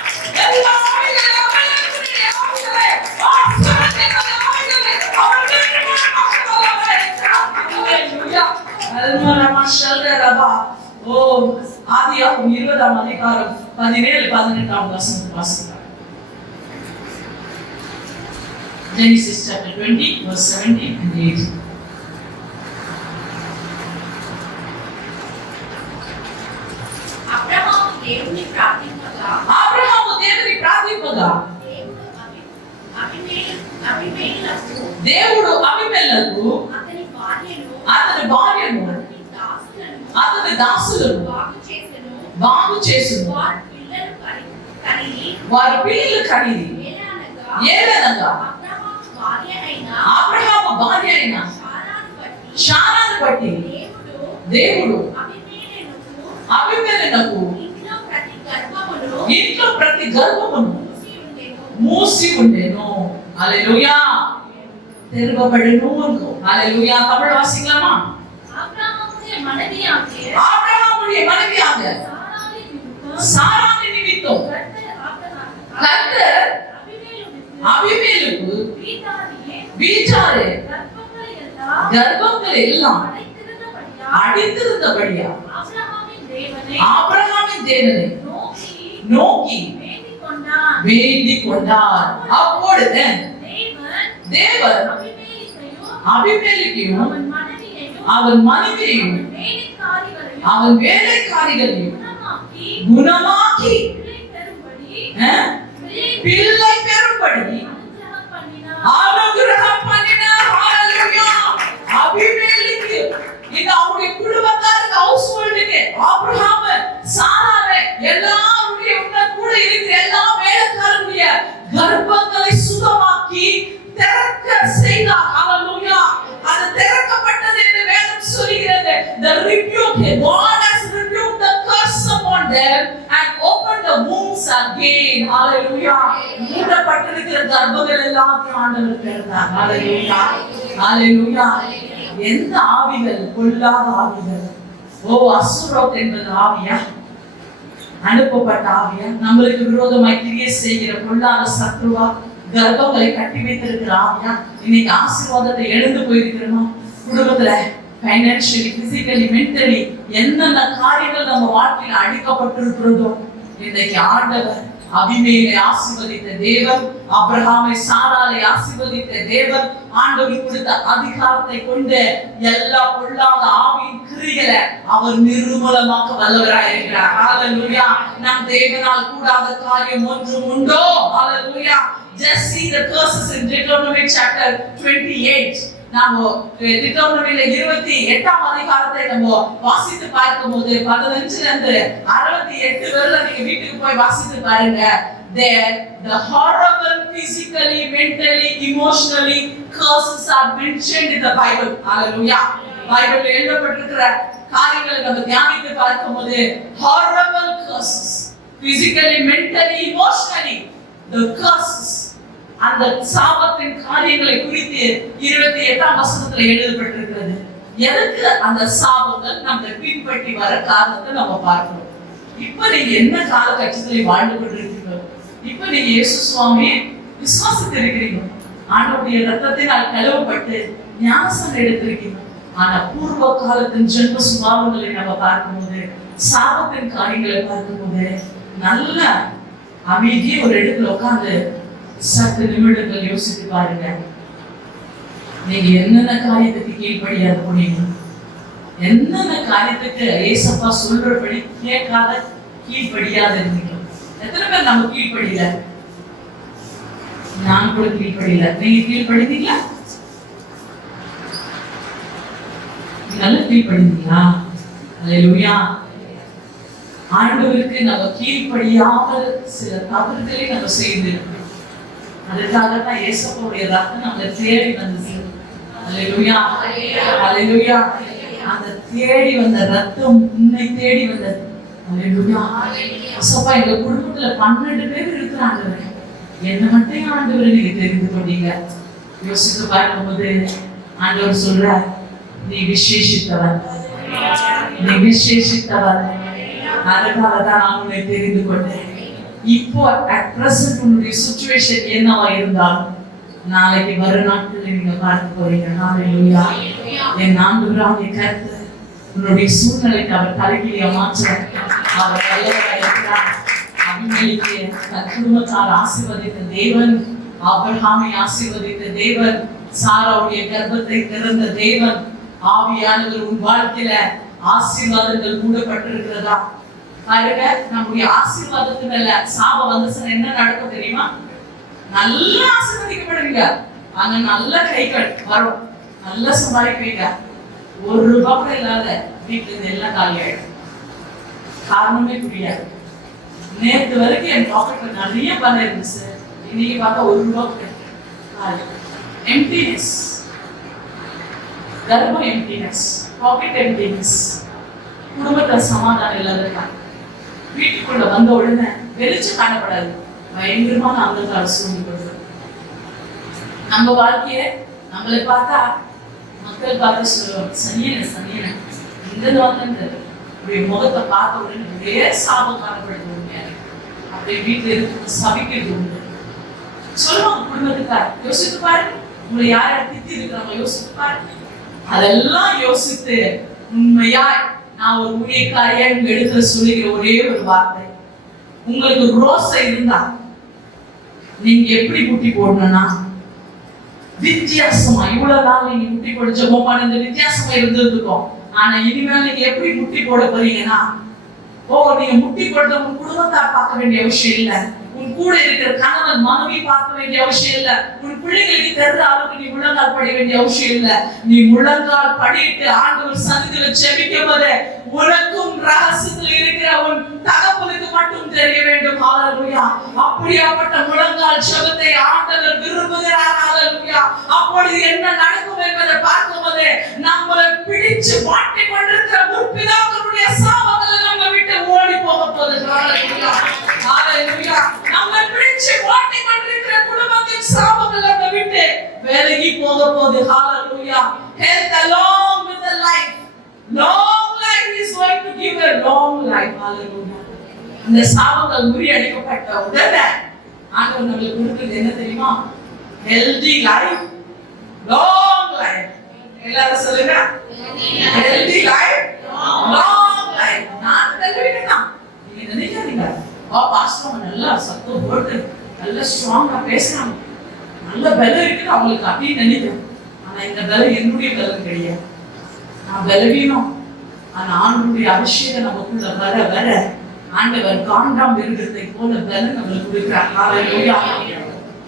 எல்லா ஆவிகளையும் அவர்களுடைய ஆவிகளை ஆசீர்வதிக்கிற ஆவிகளை அவர் விடுதலையாக்கும் வல்லவராய் இருக்கிறார். ஹalleluya. அல்மரமா ஷல்ரபா. ஓ ஆதியாகமம் 20ஆம் அதிகாரம் 17-18 வசனத்தை வாசிக்கலாம். Genesis chapter 20 verse 17 and 18. Abraham దేవుని ప్రార్థింపగా దేవుడు అబీమెలెకు అతని భార్యను అతని దాసులను బాగు చేసెను. వారి పిల్లలు కనిరి ఏలనగా అబ్రహాము భార్య అయిన శారాను బట్టి దేవుడు అబీమెలెకు ఇంట్లో ప్రతి గర్భమును మూసి ఉండెను. హల్లెలూయా. తెరవబడెను. హల్లెలూయా. தமிழ் வாசிக்கலாமா? ஆபிரகாமுடைய மனைவியாக சாராளின் நிமித்தம் கர்த்தர் அபிமெலேக்கு வீட்டாரே கர்ப்பங்களை எல்லாம் அடித்திருந்தபடியா ஆபிரகாமின் தேவனை நோக்கி வேண்டிக் கொண்டார். அப்பொழுது தேவன் அபிமெலேக்கையும் அவன் மனைவியையும் அவன் வேலைக்காரிகளையும் குணமாக்கி பிள்ளை பெறும்படி அனுகிரகம் பண்ணினார். ஹalleluya. அபிமெலேக்கு இந்த அவருடைய குடும்பத்தாருக்கு ஹவுஸ் ஹோல்டுக்கு ஆபிரகாம் சாராவை எல்லாருடைய கூட இருக்கிற எல்லா வேலைக்காரருடைய கர்ப்பங்களை சுத்தமாக்கி திறக்க செய்தார். ஹalleluya. அது திறக்கப்பட்டது என்று வேதம் சொல்கிறது. The rebuke, God has rebuked the curse upon them and opened the wombs again. Hallelujah. மூடப்பட்டிருக்கிற கர்ப்பங்கள் எல்லாத்தையும் ஆண்டவர் திறந்தார். Hallelujah. Hallelujah. எந்த ஆவிகள்? பொல்லாத ஆவிகள். ஓ அசுரோத் என்பது ஆவியா? அனுப்பப்பட்ட ஆவியா? நம்மளுக்கு விரோதமாய் கிரியை செய்கிற பொல்லாத சத்ருவா? கர்ப்பங்களை கட்டி வைத்திருக்கிற ஆவியா? இன்னைக்கு ஆசீர்வாதத்தை எழுந்து போயிருக்கிறோமா? குடும்பத்துல ஃபைனான்சியலி, பிசிக்கலி, மென்டலி என்னென்ன காரியங்கள் நம்ம வாழ்க்கையில் அடிக்கப்பட்டிருக்கிறதோ இன்றைக்கு ஆண்டவர் அபிமெலேக்கை ஆசீர்வதித்த தேவன், ஆபிரகாமை சாராளை ஆசீர்வதித்த தேவன், ஆண்டவர் கொடுத்த அதிகாரத்தை கொண்டு எல்லா பொல்லாத ஆவியின் கிரியைகளை அவர் நிர்மூலமாக்க வல்லவராய் இருக்கிறார். ஹalleluya. நம் தேவனால் கூடாத காரியம் ஒன்றும் உண்டோ? ஹalleluya. Just see the curses in Deuteronomy chapter 28. நாம டியூட்டோனமில 28ஆம் அதிகாரத்தை நம்ம வாசித்து பார்க்கும்போது 15ல இருந்து 68 வரை நீங்க வீட்டுக்கு போய் வாசித்து பாருங்க. There the horrible physically, mentally, emotionally curses are mentioned in the Bible. Hallelujah. பைபிள்ல எழுதப்பட்டிருக்கிற காரியங்களை நம்ம தியானித்து பார்க்கும்போது horrible curses, physically, mentally, emotionally the curses, அந்த சாபத்தின் காரியங்களை குறித்து 28ஆம் வசனத்துல எழுதப்பட்டிருக்கிறது. எதுக்கு அந்த சாபங்கள் நம்மை பின்பற்றி வர காரணத்தை நம்ம பார்க்கிறோம். இப்ப நீங்க என்ன காலகட்டத்தில் வாழ்ந்து கொண்டிருக்கீங்க? இப்ப நீங்க இயேசு சுவாமியை விசுவாசித்து இருக்கிறீங்க, ஆண்டவருடைய ரத்தத்தினால் கழுவப்பட்டு ஞானஸ்நானம் எடுத்திருக்கீங்க. ஆனா பூர்வ காலத்தின் ஜென்ம சுபாவங்களை நம்ம பார்க்கும்போது, சாபத்தின் காரியங்களை பார்க்கும்போது நல்ல அமைதியை ஒரு இடத்துல உட்கார்ந்து சற்று நிமிடங்கள் யோசித்து பாருங்க. நீங்க என்னென்ன காரியத்துக்கு கீழ்ப்படியாத போனீங்க? என்னென்ன காரியத்துக்கு ஏசப்பா சொல்றபடி கேட்காத கீழ்ப்படியாத இருந்தீங்க? எத்தனை பேர் நம்ம கீழ்ப்படியல? நான் கூட கீழ்ப்படியல. நீங்க கீழ்ப்படிந்தீங்களா? நல்ல கீழ்ப்படிந்தீங்களா? அல்லேலூயா. ஆண்டவருக்கு நம்ம கீழ்ப்படியாமல் சில தவறுகளை நம்ம செய்திருக்கோம். அதுக்காகத்தான் இயேசுவோடைய ரத்தம் நம்மளை தேடி வந்தது. அல்லேலூயா, அல்லேலூயா. அந்த தேடி வந்த ரத்தம் உன்னை தேடி வந்தது. அல்லேலூயா. அப்பா எங்க குடும்பத்துல 12 பேர் இருக்கிறாங்க, என்ன மட்டும் ஆண்டவர் நீங்க தெரிந்து கொண்டீங்க. யோசித்து பார்க்கும்போது ஆண்டவர் சொல்றார், நீ விசேஷித்தவர், நீ விசேஷித்தவர், அதுக்காக தான் நான் உன்னை தெரிந்து கொண்டேன். இப்போ அட் பிரசன்ட் உன்னுடைய சிச்சுவேஷன் என்னவா இருந்தாலும் நாளைக்கு வரும் நாட்களில் நீங்க பார்க்க போறீங்க. ஹalleluya. என் ஆண்டவராகிய கர்த்தர் உன்னுடைய சூழ்நிலைக்கு அவர் தலைகீழியா மாற்றுவார். அவர் வல்லவராக இருக்கிறார். அபிமெலேக்கை தன் குடும்பத்தார் ஆசீர்வதித்த தேவன், ஆபிரகாமை ஆசீர்வதித்த தேவன், சாராவுடைய கர்ப்பத்தை திறந்த தேவன், ஆவியானவர் உன் வாழ்க்கையில ஆசீர்வாதங்கள் மூடப்பட்டிருக்கிறதா பாருங்க. நம்முடைய ஆசீர்வாதத்து மேல சாப வந்துச்சுன்னா என்ன நடக்கும் தெரியுமா? நல்லா ஆசீர்வதிக்கப்படுவீங்க, அங்க நல்ல கைகள் வரும், நல்லா சம்பாதிப்பீங்க, ₹1 கூட இல்லாத வீட்டுல இருந்து எல்லாம் காலியாயிடும். காரணமே புரியாது. நேற்று வரைக்கும் என் பாக்கெட்ல நிறைய பணம் இருந்துச்சு, இன்னைக்கு பார்த்தா ₹1 கூட எம்டினஸ், கர்ப்பம் எம்டினஸ், பாக்கெட் எம்டினஸ், குடும்பத்துல சமாதானம் இல்லாத, வீட்டுக்குள்ள வந்த உடனே வெளிச்சம் காணப்படாது, பயங்கரமான அந்தகார சூழ்நிலை. நம்ம வாழ்க்கைய நம்மளை பார்த்தா மக்கள் பார்த்து சொல்லுவாங்க, சனியன சனியன இந்த வந்து முகத்தை பார்த்த உடனே ஒரே சாபம் காணப்படுது. உண்மையாக அப்படி வீட்டுல இருக்கு சபிக்கிறது உண்டு சொல்லுவாங்க. குடும்பத்துக்கார யோசித்து பாருங்க, உங்களை யார திட்டி இருக்கிறவங்க யோசித்து பாருங்க. அதெல்லாம் யோசித்து உண்மையா நான் ஒரு ஊழியக்காரியா இங்க எடுக்கிற சொல்லுகிற ஒரே ஒரு வார்த்தை, உங்களுக்கு ரோசை இருந்தா நீங்க எப்படி குட்டி போடணும்னா வித்தியாசமா, இவ்வளவு நாள் நீங்க முட்டி போட ஜெபம் பண்ண வித்தியாசமா இருந்திருக்கும். ஆனா இனிமேல் நீங்க எப்படி முட்டி போட போறீங்கன்னா, நீங்க முட்டி போடுறது உன் குடும்பத்தார் பார்க்க வேண்டிய அவசியம் இல்ல, உன் கூட இருக்கிற கணவன் மனைவி பார்க்க வேண்டிய அவசியம் இல்ல, உன் பிள்ளைகளுக்கு தெரிந்த அளவுக்கு நீ முழங்கால் பட வேண்டிய அவசியம் இல்ல. நீ முழங்கால் படிட்டு ஆண்டவர் சந்நிதியில ஜெபிக்கும் போது உனக்கும் ரகசியத்தில் இருக்கிற உன் தகப்பனுக்கு மட்டும் தெரிய வேண்டும். ஹalleluya. அப்படியாப்பட்ட முழங்கால் ஜெபத்தை ஆண்டவர் விரும்புகிறார். ஹalleluya. அப்பொழுது என்ன நடக்கும் என்பதை பார்க்கும்போது நம்மளை பிடிச்சு மாட்டி கொண்டிருக்கிற முற்பிதாக்களுடைய சாபங்கள் நம்ம விட்டு ஓடி போக போகுது. ஹalleluya. ஹalleluya. நம்மை பிடிச்சு மாட்டி கொண்டிருக்கிற குடும்பத்தின் சாபங்கள் நம்ம விட்டு விலகி போக போகுது. ஹalleluya. Health along with the life. Long life is going to give a long life. Hallelujah. இந்த சாபங்கள் முறியடிக்கப்பட்ட உடனே ஆண்டவர் நமக்கு கொடுக்கிறது என்ன தெரியுமா? Healthy life, long life. எல்லாரும் சொல்லுங்க, healthy life, long life. நான் சொல்லுவேனா? நீங்க நினைக்காதீங்க, பாஸ்டர் நல்லா சத்தம் போட்டு நல்ல ஸ்ட்ராங்கா பேசுறாங்க, நல்ல பலம் இருக்குது அவங்களுக்கு அப்படின்னு நினைக்கிறேன். ஆனா இந்த பலம் என்னுடைய பலம் கிடையாது, நான் பலவீனம். ஆனா ஆண்டவருடைய அபிஷேகம் நமக்குள்ள வர வர ஆண்டவர் காண்டாம் மிருகத்தை போல பலம் நம்மளுக்கு கொடுக்கிறார். ஹalleluya.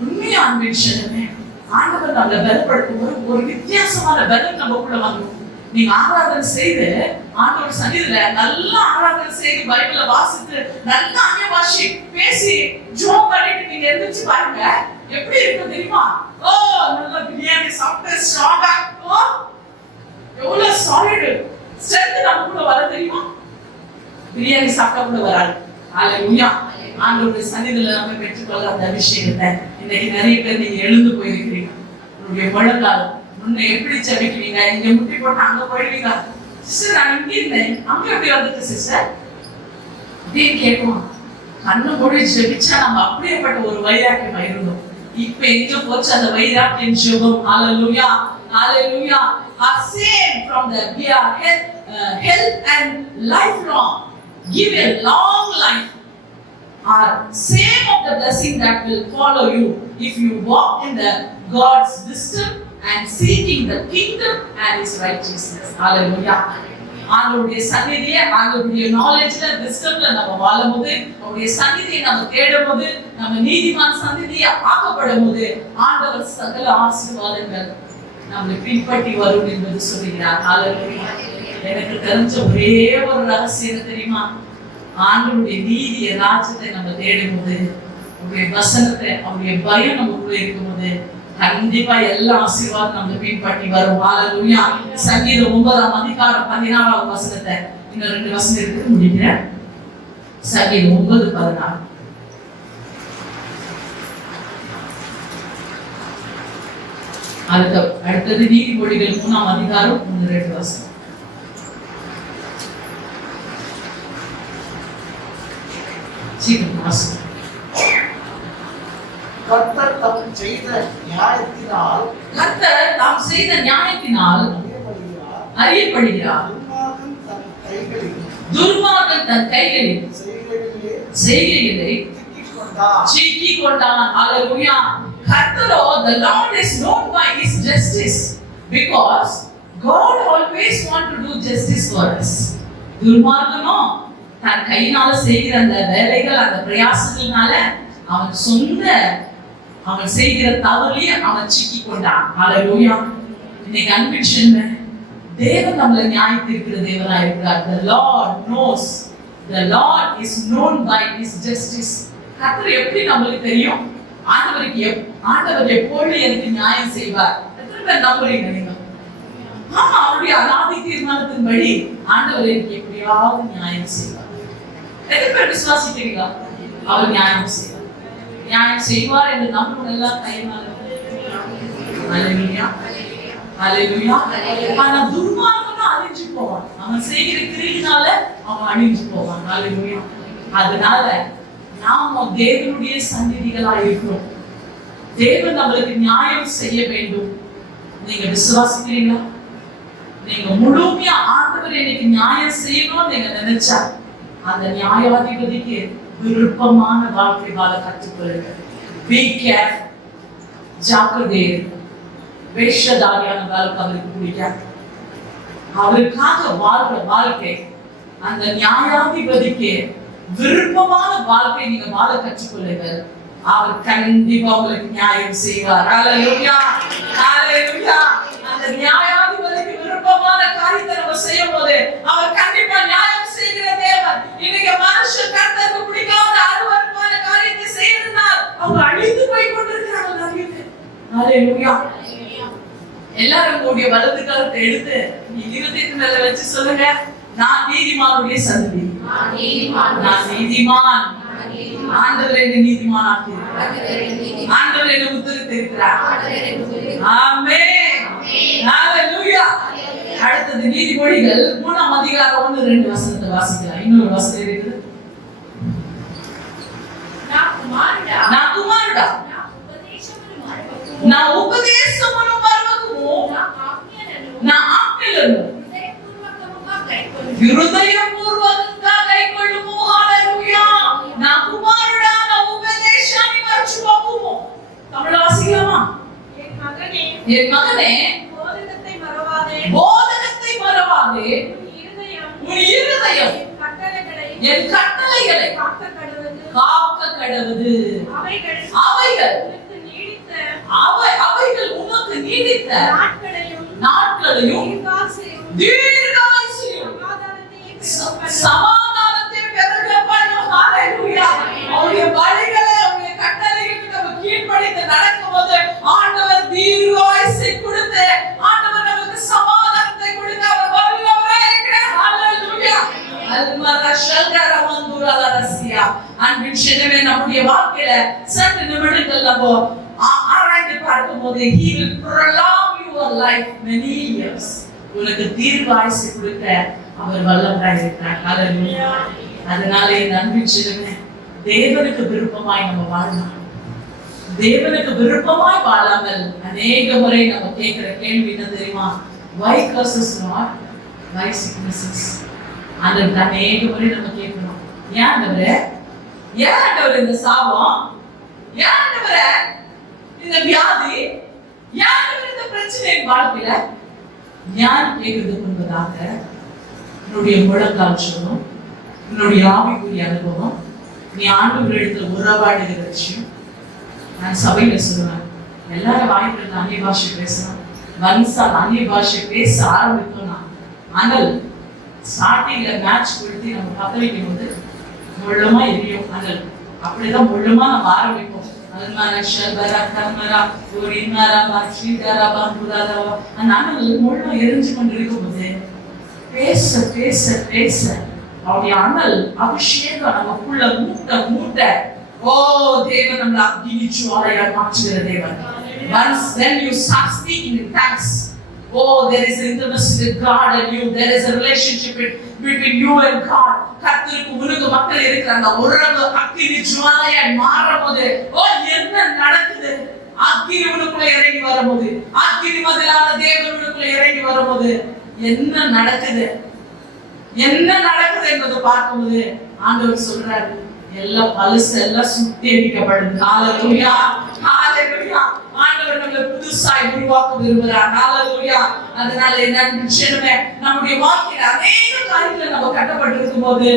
உண்மையா அன்பின் ஜனமே, ஆண்டவர் நம்மளை பலப்படுத்தும் ஒரு வித்தியாசமான பலம் நமக்குள்ள வந்துடும். நீங்க ஆராதனை செய்து ஆண்டவர் சன்னிதியில நல்லா ஆராதனை செய்து பைபிளை வாசித்து நல்ல அந்நிய பாஷை பேசி ஜோம் பண்ணிட்டு நீங்க எந்திரிச்சு பாருங்க, எப்படி இருக்கும் தெரியுமா? நல்ல பிரியாணி சாப்பிட்டு ஸ்ட்ராங்கா, எவ்வளவு சாலிட் ஸ்ட்ரென்த் நமக்குள்ள வர தெரியுமா? பிரியாணி சாப்பிட்டா கூட வராது. ஹalleluya. ஆண்டவருடைய சன்னிதியில நம்ம பெற்றுக்கொள்ள அந்த அபிஷேகத்தை இன்னைக்கு நிறைய பேர் நீங்க எழுந்து போயிருக்கிறீங்க. உங்களுடைய முழங்கால் முன்ன எப்படி ஜெபிக்கிறீங்க, இங்க முட்டி போட்டு அங்க போயிடுவீங்க. சிஸ்டர் நான் இங்க இருந்தேன், அங்க எப்படி வந்துட்டு சிஸ்டர் அப்படின்னு கேட்குவோம். கண்ணு மூடி ஜெபிச்சா நம்ம அப்படியேப்பட்ட ஒரு வைராக்கியமா இருந்தோம். இப்ப எங்க போச்சு அந்த வைராக்கியம் ஜெபம்? ஹalleluya. Hallelujah. Are saved from the health and lifelong. Give a long life. Are same of the blessing that will follow you if you walk in the God's wisdom and seeking the kingdom and His righteousness. Hallelujah. ஆண்டவருடைய சந்நிதியை ஆண்டவருடைய நாலேஜ்ல விஸ்டம்ல நம்ம வாழும்போது, அவருடைய சந்நிதியை நம்ம தேடும்போது, நம்ம நீதிமான் சந்நிதியை ஆக்கப்படும் போது ஆண்டவர் சகல ஆசீர்வாதங்கள் நம்மளை பின்பற்றி வரும் என்பது சொல்லுகிறார். ஹalleluya. எனக்கு தெரிஞ்ச ஒரே ஒரு ரகசியம் தெரியுமா? ஆண்டவருடைய நீதிய ராஜ்யத்தை நம்ம தேடும்போது, அவருடைய வசனத்தை அவருடைய பயம் நமக்குள்ள இருக்கும்போது கண்டிப்பா எல்லா ஆசீர்வாதம் நம்ம பின்பற்றி வரும். ஹalleluya. சங்கீதம் 9ஆம் அதிகாரம் 16ஆவது வசனத்தை இன்னும் 2 வசனம் எடுத்து முடிக்கிறேன். சங்கீதம் 9:16. அடுத்தது நீதிமொழிகள் 3ஆம் அதிகாரம் 1-2 வசனம். சீக்கிரம் வாசிங்க. கர்த்தர் தாம் செய்த நியாயத்தினால் அறியப்படுகிறார். துன்மார்க்கன் தன் கைகளில் செய்கைகளை சிக்கிக் கொண்டான். ஹalleluya. கர்த்தரோ, the Lord is known by his justice, because God always want to do justice for us. துன்மார்க்கனோ தன் கையினால செய்கிற அந்த வேலைகள், அந்த பிரயாசங்களால அவன் செய்கிற தவறிலே அவன் சிக்கிக் கொண்டான். ஹalleluya. இன்னைக்கு அன்பின் தேவன் நம்மளை நியாயத்தீர்க்கிற தேவனா இருக்கிறார். The Lord knows. The Lord is known by his justice. கர்த்தர் எப்படி நமக்கு தெரியும்? ஆண்டவர் எப்பொழுது எனக்கு நியாயம் செய்வார். எத்தனை பேர் நம்புறீங்க நீங்க? ஆமா, அவருடைய அநாதி தீர்மானத்தின்படி ஆண்டவர் எனக்கு எப்படியாவது நியாயம் செய்வார். எத்தனை பேர் விசுவாசிக்கிறீங்களா? அவர் நியாயம் செய்வார் என்று நம்புறவங்க எல்லாம் கையினால ஹalleluya. ஹalleluya. ஆனா துன்மார்க்கனா அழிஞ்சு போவான். அவன் செய்கிற கிரியையினால அவன் அழிஞ்சு போவான். ஹalleluya. அதனால நாம தேவனுடைய சந்நிதிகளா இருக்கிறோம். தேவன் நம்மளுக்கு நியாயம் செய்ய வேண்டும். நீங்க விசுவாசிக்கிறீங்களா? நீங்க முழுமையா ஆண்டவர் எனக்கு நியாயம் செய்யணும்னு நீங்க நினைச்சா அந்த நியாயாதிபதிக்கு விருப்பமான வாழ்க்கை வாழ கற்றுக்கொள்ளுங்க. Be careful. ஜாக்கிரதை. வேஷதாரியான வாழ்க்கை அவருக்கு பிடிக்காது. அவருக்காக வாழ்ற வாழ்க்கை, அந்த நியாயாதிபதிக்கு விருப்பமான வாழ்க்கை நீங்க வாழ கற்றுக்கொள்ளுங்க. அவர் கண்டிப்பா உங்களுக்கு நியாயம் செய்வார். ஹalleluya. ஹalleluya. அந்த நியாயாதிபதிக்கு விருப்பமான காரியத்தை நம்ம செய்யும் போது அவர் கண்டிப்பா நியாயம் செய்கிற தேவன். இன்னைக்கு மனுஷன் கர்த்தருக்கு பிடிக்காத அருவருப்பான காரியத்தை செய்யறதுனால் அவங்க அழிந்து போய் கொண்டிருக்கிறாங்க நிறைய பேர். ஹalleluya. எல்லாரும் கூடிய வலது கரத்தை எடுத்து இருதயத்து மேல வச்சு சொல்லுங்க, நான் நீதிமானுடைய சந்ததி. நான் நீதிமான். ஆண்டவர் என்னை நீதிமான் ஆக்கியிருக்கிறார். ஆண்டவர் என்னை உத்தரித்திருக்கிறார். ஆமென். ஹalleluya. அடுத்தது நீதிமொழிகள் 3ஆம் அதிகாரம் 1-2 வசனத்தை வாசிக்கலாம். இன்னொரு வசனம் இருக்குது. நான் உபதேசமும் மறுபக்கமோ நான் ஆக்கிலனு హృదయపూర్వకంగా కైకొళ్ళుము. హల్లెలూయా. నా కుమారుడా, నా ఉపదేశాన్ని మరచిపోకుము. தமிழ்ல வாசிக்கலாமா? என் மகனே போதகத்தை மறவாதே உன் இருதயம் என் கட்டளைகளை காக்க கடவுது. அவைகள் உனக்கு நீடித்த நாட்களையும் தீர்காயுசையும் சமாதானத்தை பெருக பண்ணும். ஹalleluya. அவருடைய வழிகளை, அவருடைய கட்டளைகளுக்கு நம்ம கீழ்ப்படிந்து நடக்கும்போது ஆண்டவர் தீர்காயுசை கொடுத்து ஆண்டவர் நமக்கு சமாதானத்தை கொடுத்து அவர் வல்லவராய் இருக்கிறார். ஹalleluya. அன்பின் சின்னமே, நம்முடைய வாழ்க்கையில சற்று நிமிடங்கள் நம்ம ஆராய்ந்து பார்க்கும்போது he will prolong your life many years. உனக்கு தீர்வாயுசு கொடுக்க அவர் வல்லவராய் இருக்கிறார். ஹalleluya. அதனால என் அன்பின் சின்னமே, தேவனுக்கு விருப்பமாய் நம்ம வாழலாம். தேவனுக்கு விருப்பமாய் வாழாமல் அநேக முறை நம்ம கேட்கிற கேள்வி என்ன தெரியுமா? why curses not, why sicknesses? அந்த அநேக முறை நம்ம கேட்கிறோம். ஏன் ஆண்டவரே, ஏன் ஆண்டவரே இந்த சாபம், ஏன் ஆண்டவரே இந்த வியாதி, ஏன் ஆண்டவரே இந்த பிரச்சனை வாழ்க்கையில? ஞானம் கேட்கிறதுக்கு முன்பதாக என்னுடைய முழங்கால் சொல்லும், என்னுடைய ஆவிக்குரிய அனுபவம், நீ ஆண்டவரிடத்துல உறவாடுகிற விஷயம். நான் சபையில சொல்லுவேன், எல்லாரும் வாய்ப்பு அந்நிய பாஷை பேசணும். வன்சால் அந்நிய பாஷை பேச ஆரம்பித்தோம்னா, ஆனால் ஸ்டார்டிங்ல மேட்ச் கொடுத்து நம்ம பத்தளிக்கும் போது முள்ளமா எரியும். ஆனால் அப்படிதான் முள்ளமா நம்ம ஆரம்பிப்போம். முள்ளம் எரிஞ்சு கொண்டு இருக்கும் போது பேச பேச பேச அவருடைய அனல் அபிஷேகம் நமக்குள்ள மூட்டை ஓ தேவன் நம்மளை அக்கினி ஜுவாலையாய் மாற்றுகிற தேவன். Once then you start speaking in tongues, oh there is intimacy with God and you, there is a relationship between you and God. கர்த்தருக்கு உனக்கு மக்கள் இருக்கிறாங்க. உறவு அக்கினி ஜுவாலையாய் மாறும்போது ஓ என்ன நடக்குது? அக்கினி உனக்குள்ள இறங்கி வரும்போது, அக்கினி மதிலான தேவன் உனக்குள்ள இறங்கி வரும்போது என்ன நடக்குது என்பதை பார்க்கும்போது ஆண்டவர் சொல்றாரு எல்லாம் பழுசு எல்லாம் சுத்திகரிக்கப்படுது. ஹalleluya ஹalleluya. ஆண்டவர் நம்மை புதுசாய் உருவாக்க விரும்புகிறார். ஹalleluya. அதனால என்ன நிச்சயமே நம்முடைய வாழ்க்கையில அநேக காரியங்கள் நம்ம கட்டப்பட்டிருக்கும் போது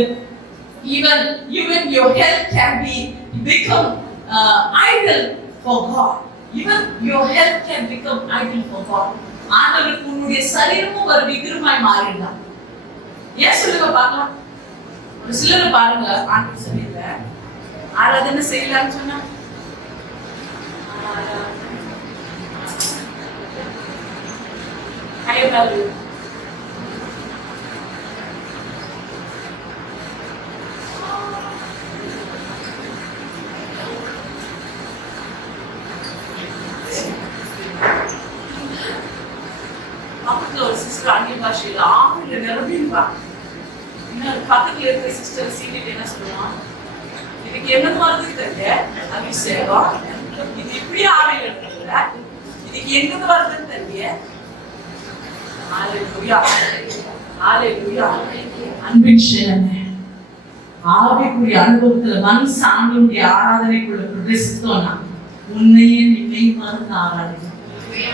even your health can become idol for God. Even your health can become idol for God. ஆண்டவருக்கு உன்னுடைய சரீரமும் ஒரு விக்கிரமாய் மாறிடும். ஏன் சொல்லுங்க பார்க்கலாம். ஒரு சிலரை பாருங்க, ஆண்டவர் சபையில ஆராதனை செய்யலாம்னு சொன்னா ஐயோ பக்கத்துல ஒரு சிஸ்டர் அந்நிய பாஷையில ஆங்கில நிரம்பின்பா. இன்னொரு பக்கத்துல இருக்கிற சிஸ்டர் சீனிட்டு என்ன சொல்லுவான், இதுக்கு என்ன வருது தெரியல அபிஷேகம், இது இப்படி ஆவில இருக்குல்ல, இதுக்கு எங்க வருதுன்னு தெரியல. ஹalleluya ஹalleluya. அன்பின் சேனமே, ஆவிக்குரிய அனுபவத்துல மனசு ஆண்டவருடைய ஆராதனைக்குள்ள பிரவேசித்தோம்னா உன்னையே நீ மறந்து ஆராதிக்கணும்.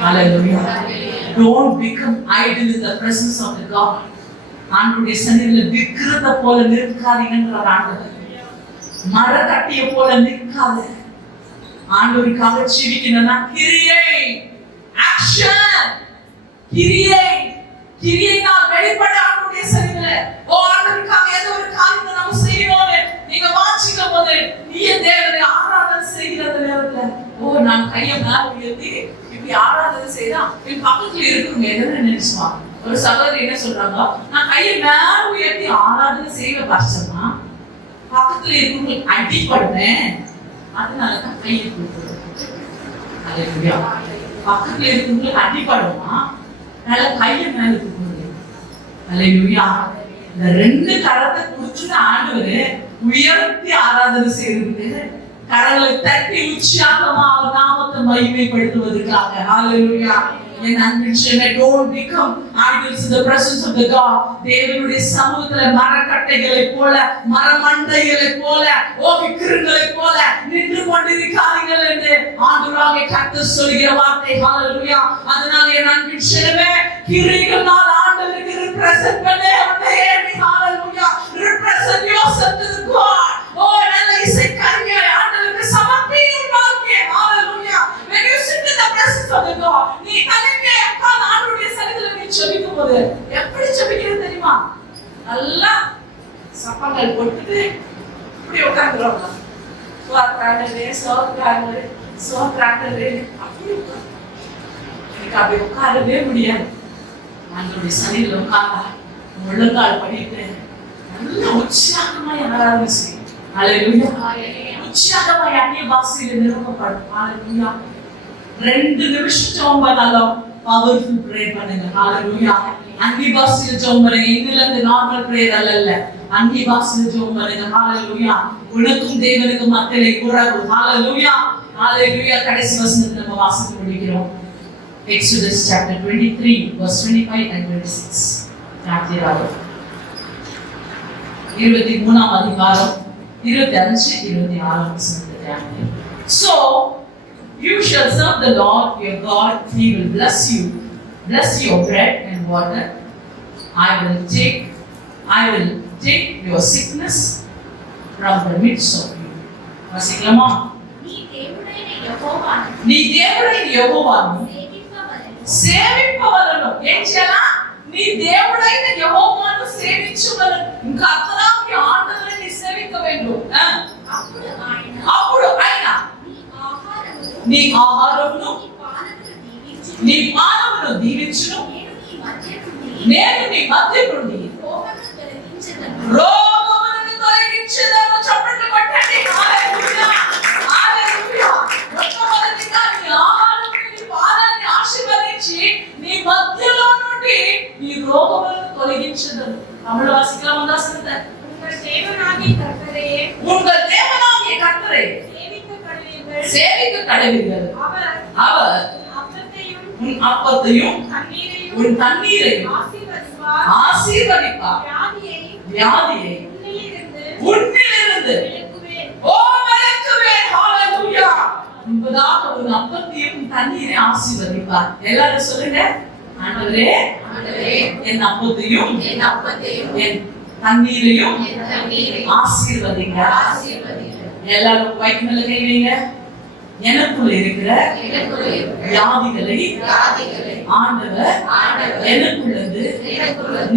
Hallelujah. Don't become idle in the presence of the God. ஆண்டவருடைய சந்நிதியில விக்கிரத போல நிற்காதீங்கன்ற ஆண்டவர். மரக்கட்டிய போல நிற்காத. ஆண்டவருக்காக ஜீவிக்கணும்னா கிரியை, ஆக்ஷன், கிரியைனால் வெளிப்பட ஆண்டவருடைய சந்நிதியில ஓ ஆண்டவருக்காக ஏதோ ஒரு காரியத்தை நம்ம செய்யணும்னு நீங்க வாஞ்சிக்கும் போது நீயே தேவனை ஆராதனை செய்கிற நேரத்துல ஓ நான் கையை மேல உயர்த்தி இப்படி ஆராதனை செய்தா என் பக்கத்துல இருக்குங்க எதுன்னு நினைச்சுவான். ஒரு சகோதரி என்ன சொல்றாங்க, நான் கையை மேல உயர்த்தி ஆராதனை செய்வ பட்சமா பக்கத்துல இருக்கவங்களுக்கு அடிப்படுவேன், அதனாலதான் கையை கொடுக்குறேன். பக்கத்துல இருக்கவங்களுக்கு அடிப்படுமா நல்ல கையை மேல கொடுக்குறேன். அல்லேலூயா. இந்த ரெண்டு கரத்தை கொடுத்துட்டு ஆண்டவரு உயர்த்தி ஆராதனை செய்யறது, கரங்களை தட்டி உற்சாகமா அவர் நாமத்தை மகிமைப்படுத்துவதற்காக. ஹalleluya. என் அன்பின் சேனை, don't become idols in the presence of the God. தேவனுடைய சமூகத்துல மரக்கட்டைகளை போல, மரமண்டைகளை போல, விக்கிரங்களை போல நின்று கொண்டிருக்காதீர்கள் என்று ஆண்டவராகிய கர்த்தர் சொல்கிற வார்த்தை. ஹalleluya. அதனால என் அன்பின் சேனை, கிரியைகளால் ஆண்டவருக்கு represent பண்ணே உன்னையே நீ ஹalleluya represent yourself to the God. நல்ல இசை கருவியை ஆண்டவருக்கு சமர்ப்பியுமாக்கே. ஹalleluya. When you sit in the presence of the God, நீ தலைமையை உட்கார்ந்து ஆண்டவருடைய சந்நிதியில நீ ஜெபிக்கும் போது எப்படி ஜெபிக்கிறது தெரியுமா? நல்லா சப்பங்கள் போட்டுட்டு இப்படி உட்கார்ந்துருவாங்க. சோத்ராண்டரே சோத்ராண்டரே சோத்ராண்டரே அப்படி உட்கார்ந்து எனக்கு அப்படி உட்காரவே முடியாது. ஆண்டவருடைய சந்நிதியில உட்கார்ந்தா முழங்கால் படிட்டு நல்ல உற்சாகமா ஆராதனை செய்யும். ஹalleluya. உற்சாகமா அந்நிய பாஷையில நிரப்பப்படும். ஹalleluya. 2 நிமிஷம் ஜெபம் பண்ணாலும் பவர்ஃபுல் பிரேயர் பண்ணுங்க. ஹalleluya. அந்நிய பாஷையில ஜெபம் பண்ணுங்க. இங்கிலாந்து நார்மல் பிரேயர் அல்ல, அந்நிய பாஷையில ஜெபம் பண்ணுங்க. ஹalleluya. உனக்கும் தேவனுக்கும் மத்தியிலே உறவு. ஹalleluya ஹalleluya. கடைசி வசனத்தை நம்ம வாசித்து முடிக்கிறோம். Exodus chapter 23 verse 25 and 26. யாத்திராவு 23ஆம் அதிகாரம் 25-26 வசனத்தை. So you shall serve the Lord your God, he will bless your bread and water. I will take your sickness from the midst of you. வாசிக்கலாமா? நீ தேவனுடைய யெகோவா சேவிப்பவரனோ. ஏன் செய்யலாம்? நீ தேவனுடைய யெகோவாவை சேவிச்சுவரன். கர்த்தராகிய ஆண்டவரை நீ சேவிக்க வேண்டும். అప్పుడు ఆయన నీ ఆహారమును నీ పానమును దీవించును. నేను నీ మధ్య నుండి రోగమును తొలగించెదను. చప్పట్లు కొట్టండి. హల్లెలూయా, హల్లెలూయా. మొట్టమొదటిగా నీ ఆహారాన్ని, నీ పానాన్ని ఆశీర్వదించి నీ మధ్యలో నుండి నీ రోగములను తొలగించెదను. தமிழ் வாசிக்கலாம் வந்தாசனத்தை. உங்கள் தேவனாகிய கர்த்தரே, உங்கள் தேவனாகிய கர்த்தரை சேவிக்க கடவீர்கள். அவர் உன் அப்பத்தையும் உன் தண்ணீரையும் ஆசீர்வதிப்பார். வியாதியை உன்னிலிருந்து விலக்குவேன். ஹல்லேலூயா. என்பதாக உன் அப்பத்தையும் உன் தண்ணீரை ஆசீர்வதிப்பார். எல்லாரும் சொல்லுங்க, ஆண்டவரே என் அப்பத்தையும் என் தண்ணீரையும் ஆசீர்வதிங்க. எல்லாரும் வயிற்று மேல கை வைங்க. எனக்குள்ள இருக்கிற வியாதிகளை ஆண்டவர் எனக்குள்ளது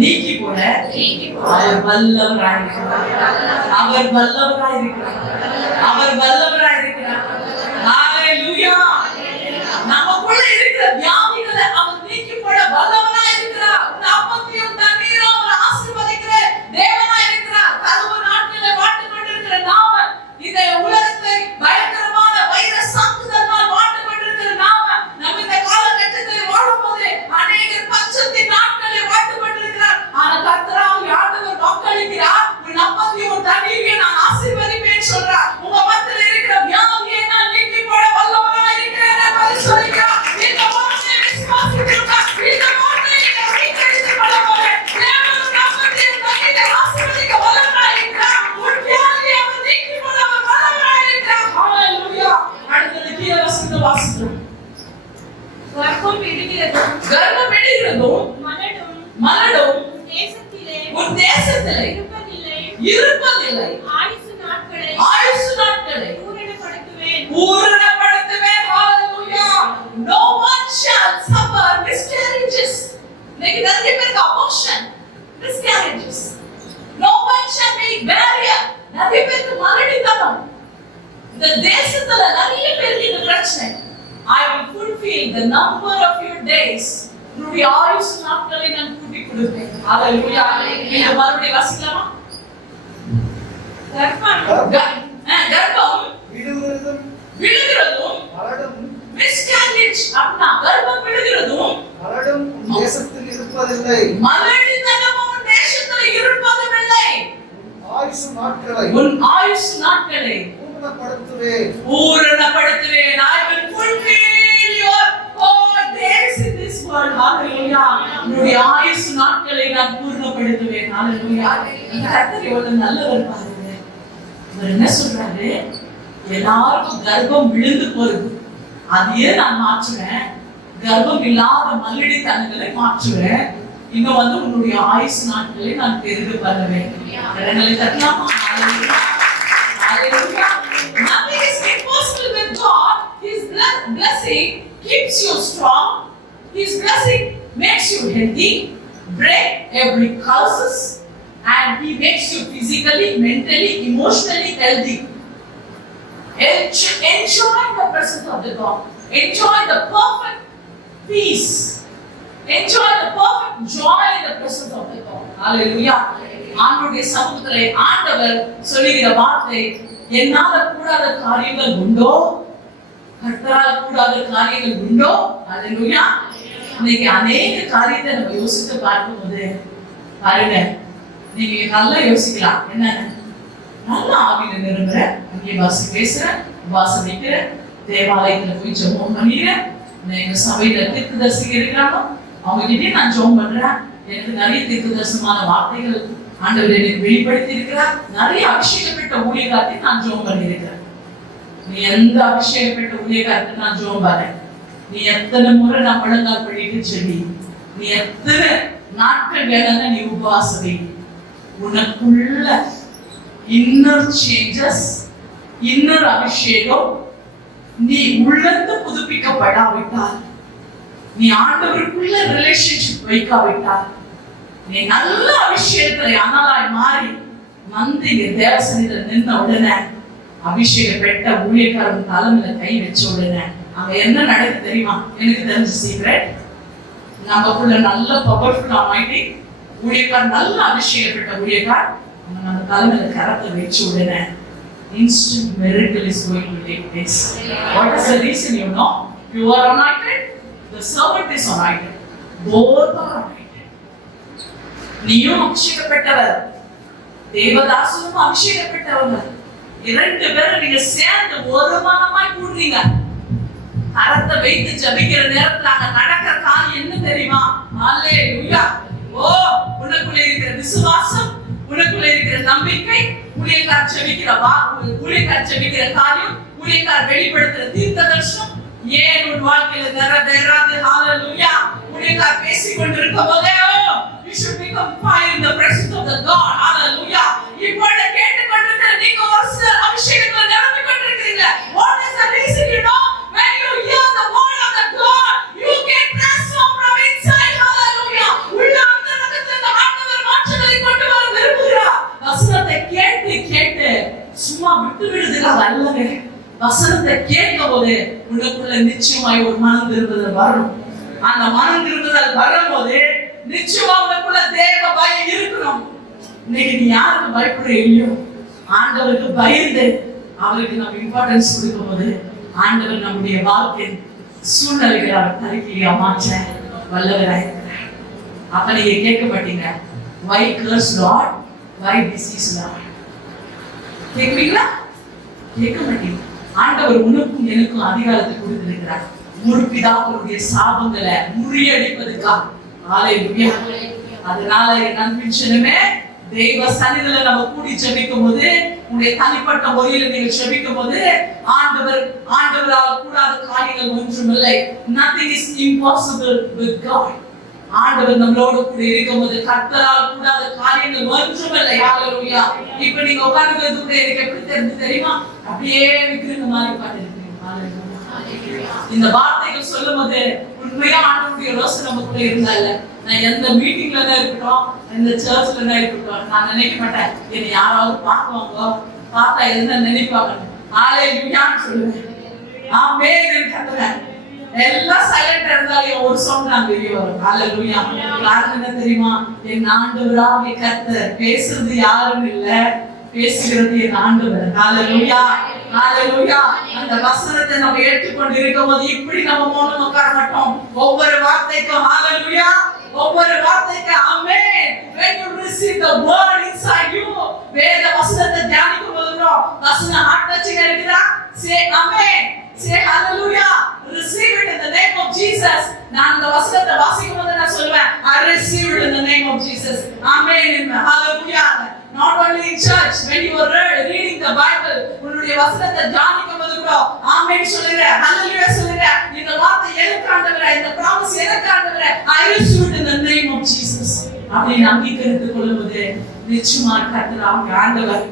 நீக்கி போட அவர் வல்லவராயிருக்கிறார். அவர் வல்லவராயிருக்கிறார். அவர் வல்லவராயிருக்கிறார். ஹல்லேலூயா. நமக்குள்ள இருக்கிற வியாதிகளை அவர் நீக்கி போட வல்லவராயிருக்கிறார். அப்பத்தையும் தண்ணீரும் அவர் ஆசீர்வதிக்கிற தேவனாயிருக்கிறார். கருவு நாட்களை வாழ்ந்து கொண்டிருக்கிற நாம இந்த உலகத்தை பயங்கரமான வைரஸ் தாக்குதலால் வாழ்ந்து கொண்டிருக்கிற நாம நம்ம இந்த காலகட்டத்தில் வாழும்போது அநேகர் பஞ்சத்தின் நாட்களில் வாழ்ந்து கொண்டிருக்கிறார். ஆனா கர்த்தராகிய ஆண்டவர் வாக்களிக்கிறார், உன் அப்பத்தையும் உன் தண்ணீரையும் நான் ஆசீர்வதிப்பேன் சொல்றார். உங்க மத்தியில் இருக்கிற வியாதியை நான் நீக்கி போட வல்லவராய் இருக்கிறேன் என்று சொல்கிறார். இந்த வார்த்தையை விசுவாசிக்கிறீர்களா? இந்த வார்த்தையை நீங்க கொள்ள போறேன். தேவன் உன் அப்பத்தையும் தண்ணீரை ஆசீர்வதிக்க வல்லவராய் இருக்கிறார். உன் வியாதியை அவர் நீக்கி போட வல்லவராய் இருக்கிறார். ஹல்லேலூயா. அடுத்தது கீழே வசனத்தை வாசிக்கிறோம். கர்ப்பம் இடுகிறதும் மலடும் உன் தேசத்திலே இருப்பதில்லை. ஆயுசு நாட்களை பூரணப்படுத்துவேன். ஹல்லேலூயா. No one shall suffer miscarriages. இன்னைக்கு நிறைய பேருக்கு abortion, miscarriages. No one shall be barrier. நிறைய பேருக்கு மலடித்தனம். இந்த தேசத்துல நிறைய பேருக்கு இந்த பிரச்சனை. I will fulfill the number of your days. உன்னுடைய ஆயுசு நாட்களை நான் கூட்டி கொடுப்பேன். ஹல்லேலூயா. இந்த மறுபடியும் வாசிக்கலாமா? கர்ப்பம் விழுகிறதும் miscarriage அப்படின்னா கர்ப்பம் விழுகிறதும் தேசத்தில் இருப்பதில்லை. மலடித்தனமும் தேசத்தில் இருப்பதுமில்லை. உன் ஆயுசு நாட்களை பூரணப்படுத்துவேன். I will fulfill your whole days in this world. Hallelujah. உன்னுடைய ஆயுசு நாட்களை நான் பூரணப்படுத்துவேன். Hallelujah. கர்த்தர் எவ்வளவு நல்லவர் பாருங்க. அவர் என்ன சொல்றாரு? எல்லாருக்கும் கர்ப்பம் விழுந்து போறது, அதையே நான் மாற்றுவேன். கர்ப்பம் இல்லாத மல்லடித்தனங்களை மாற்றுவேன். இன்னும் வந்து உன்னுடைய ஆயுசு நாட்களை நான் பெருக பண்ணுவேன். கரங்களை தட்டலாமா? Hallelujah. Hallelujah. Nothing is impossible with God. His blessing keeps you strong. His blessing makes you healthy, break every curses, and He makes you physically, mentally, emotionally healthy. Enjoy the presence of the God. Enjoy the perfect peace. Enjoy the perfect joy in the presence of the God. Hallelujah. ஆண்டவருடைய சமூகத்திலே ஆண்டவர் சொல்லுகிற வார்த்தை, என்னால கூடாத காரியங்கள் உண்டோ? கர்த்தரால் கூடாத காரியங்கள் உண்டோ? ஹல்லேலூயா. இன்னைக்கு அநேக காரியத்தை நம்ம யோசித்து பார்க்கும்போது பாருங்க, நீங்க நல்லா யோசிக்கலாம். என்ன, நல்ல ஆவியில நிரம்புற, அங்கே வாசி பேசுற, வாசனைக்கிற, தேவாலயத்துல போய் ஜெபம் பண்ணிடுற, எங்க சபையில தீர்க்கதரிசி இருக்கிறாங்க, அவங்க கிட்டே நான் ஜெபம் பண்றேன். எனக்கு நிறைய தீர்க்கதரிசனமான வார்த்தைகள் ஆண்டவர் எனக்கு வெளிப்படுத்தி இருக்கிறார். நிறைய அபிஷேகப்பட்ட ஊழியக்காரத்தை நான் ஜெபம் பண்ணியிருக்கிறேன். நீ எந்த அபிஷேகப்பட்ட ஊழியக்காரத்தை நான் ஜெபம் பாரு. நீ எத்தனை முறை நான் முழங்கால் படிட்டு சொல்லி, நீ எத்தனை நாட்கள் வேணாலும் நீ உபவாசம், உனக்குள்ள இன்னர் சேஞ்சஸ், இன்னர் அபிஷேகம் நீ உள்ளந்து புதுப்பிக்கப்படாவிட்டால், நீ ஆண்டவருக்குள்ள ரிலேஷன்ஷிப் வைக்காவிட்டால், நீ நல்ல அபிஷேகத்துல அனலாய் மாறி வந்து இங்க தேவசனில நின்ன உடனே அபிஷேகம் பெற்ற ஊழியக்காரன் தலைமையில கை வச்ச உடனே அங்க என்ன நடக்குது தெரியுமா? எனக்கு தெரிஞ்ச சீக்ரெட், நமக்குள்ள நல்ல பவர்ஃபுல் ஆயிட்டு ஊழியக்கார், நல்ல அபிஷேகம் பெற்ற ஊழியக்கார் அவங்க அந்த தலைமையில கரத்தை வச்சு உடனே instant miracle is going to take place. What is the reason? You know, you are anointed, the servant is anointed, both are anointed. நீயும் அபிஷேகப்பட்டவர், தேவதாசனும் அபிஷேகப்பட்டவர். இரண்டு பேரும் நீங்க சேர்ந்து ஒரு மனமாய் கூடுறீங்க. கரத்தை வைத்து ஜபிக்கிற நேரத்துல அங்க நடக்கிற காரியம் என்ன தெரியுமா? அல்லேலூயா. ஓ, உனக்குள்ள இருக்கிற விசுவாசம், உனக்குள்ள இருக்கிற நம்பிக்கை, ஊழியக்கார் ஜெபிக்கிற காரியம், ஊழியக்கார் வெளிப்படுத்துற தீர்க்க தரிசனம் ஏன் உன் வாழ்க்கையில நிறைவேறாது? ஹalleluya. ஊழியக்கார் பேசிக் கொண்டிருக்கும் போதே you should become fire in the presence of the God. Hallelujah. இப்பொழுது கேட்டுக்கொண்டிருக்கிற நீங்க ஒரு சில அபிஷேகத்துல நிரம்பிக் கொண்டிருக்கிறீங்க. What is the reason? You know, when you hear the word of the God, you get transformed from inside. Hallelujah. உள்ள அந்தரங்கத்துல ஆண்டவர் மாற்றங்களை கொண்டு வர விரும்புகிறார். வசனத்தை கேட்டு சும்மா விட்டு விடுதல் அல்லங்க. வசனத்தை கேட்கும்போது உனக்குள்ள நிச்சயமாய் ஒரு மனம் திரும்புதல் வரும். அந்த மனம் திரும்புதல் வரும்போது நிச்சயமா உனக்குள்ள தேவ பயம் இருக்கணும். இன்னைக்கு நீ யாருக்கு பயப்படுற இல்லையோ, ஆண்டவருக்கு பயந்து அவருக்கு நம்ம இம்பார்ட்டன்ஸ் கொடுக்கும்போது ஆண்டவர் நம்முடைய வாழ்க்கை சூழ்நிலைகளை அவர் தரிக்கையா மாற்ற வல்லவராயிருக்கிறார். அப்ப நீங்க கேட்க மாட்டீங்க, why curse Lord, why disease Lord? கேட்குவீங்களா? கேட்க மாட்டீங்க. ஆண்டவர் உனக்கும் எனக்கும் அதிகாரத்தை கொடுத்திருக்கிறார் முற்பிதாக்களுடைய சாபங்களை முறியடிப்பதற்காக. ஹalleluya. அதனால என் அன்பின்சனமே, தேவ சன்னிதியில நம்ம கூடி ஜெபிக்கும் போது, உங்களுடைய தனிப்பட்ட முறையில் நீங்கள் ஜெபிக்கும் போது ஆண்டவரால் கூடாத காரியங்கள் ஒன்றுமில்லை. nothing is impossible with God. ஆண்டவர் நம்மளோட கூட இருக்கும்போது கர்த்தரால் கூடாத காரியங்கள் ஒன்றுமில்லை. ஹalleluya. இப்போ நீங்க உட்கார்ந்து கூட எனக்கு எப்படி தெரியுமா? அப்படியே விக்கிரங்க மாதிரி பாத்துருக்கீங்க. ஹalleluya. இந்த வார்த்தைகள் சொல்லும்போது உண்மையா ஆண்டவருடைய யோசனை நமக்குள்ள இருந்தால, நான் எந்த மீட்டிங்ல தான் இருக்கட்டும், எந்த சர்ச்ல தான் இருக்கட்டும், நான் நினைக்க மாட்டேன் என்னை யாராவது பார்க்குவாங்க, பார்த்தா என்ன நினைப்பாங்க. ஹalleluyaன்னு சொல்லுவேன். ஆமென் கர்த்தர். எல்லாம் சைலண்டா இருந்தாலும் ஒரு சாங் நான் வெளியே வரும். ஹalleluya. காரணம் என்ன தெரியுமா? என் ஆண்டவராகிய கர்த்தர் பேசுறது யாரும் இல்ல, பேசுகிறது என் ஆண்டவர். ஹalleluya. ஹalleluya. அந்த வசனத்தை நம்ம ஏற்றுக்கொண்டு இருக்கும்போது இப்படி நம்ம மௌனம் உட்கார மாட்டோம். ஒவ்வொரு வார்த்தைக்கும் ஹalleluya, ஒவ்வொரு வார்த்தைக்கும் ஆமென். when you receive the word inside you, வேத வசனத்தை தியானிக்கும் போது வசனம் ஹார்ட் டச்சிங் இருக்குதா? say amen, say hallelujah, receive it in the name of Jesus. நான் அந்த வசனத்தை வாசிக்கும் போது நான் சொல்லுவேன், I receive it in the name of Jesus. Amen. Hallelujah. Not only in church, when you are reading the Bible, உன்னுடைய வசனத்தை தியானிக்கும் போது கூட ஆமென் சொல்லுங்க, ஹalleluya சொல்லுங்க. இந்த வார்த்தை எனக்கு ஆண்டவரே, இந்த promise எனக்கு ஆண்டவரே, I receive it in the name of Jesus. அப்படி அங்கீகரித்துக் கொள்ளும்போது நிச்சயமா கர்த்தராகிய ஆண்டவர்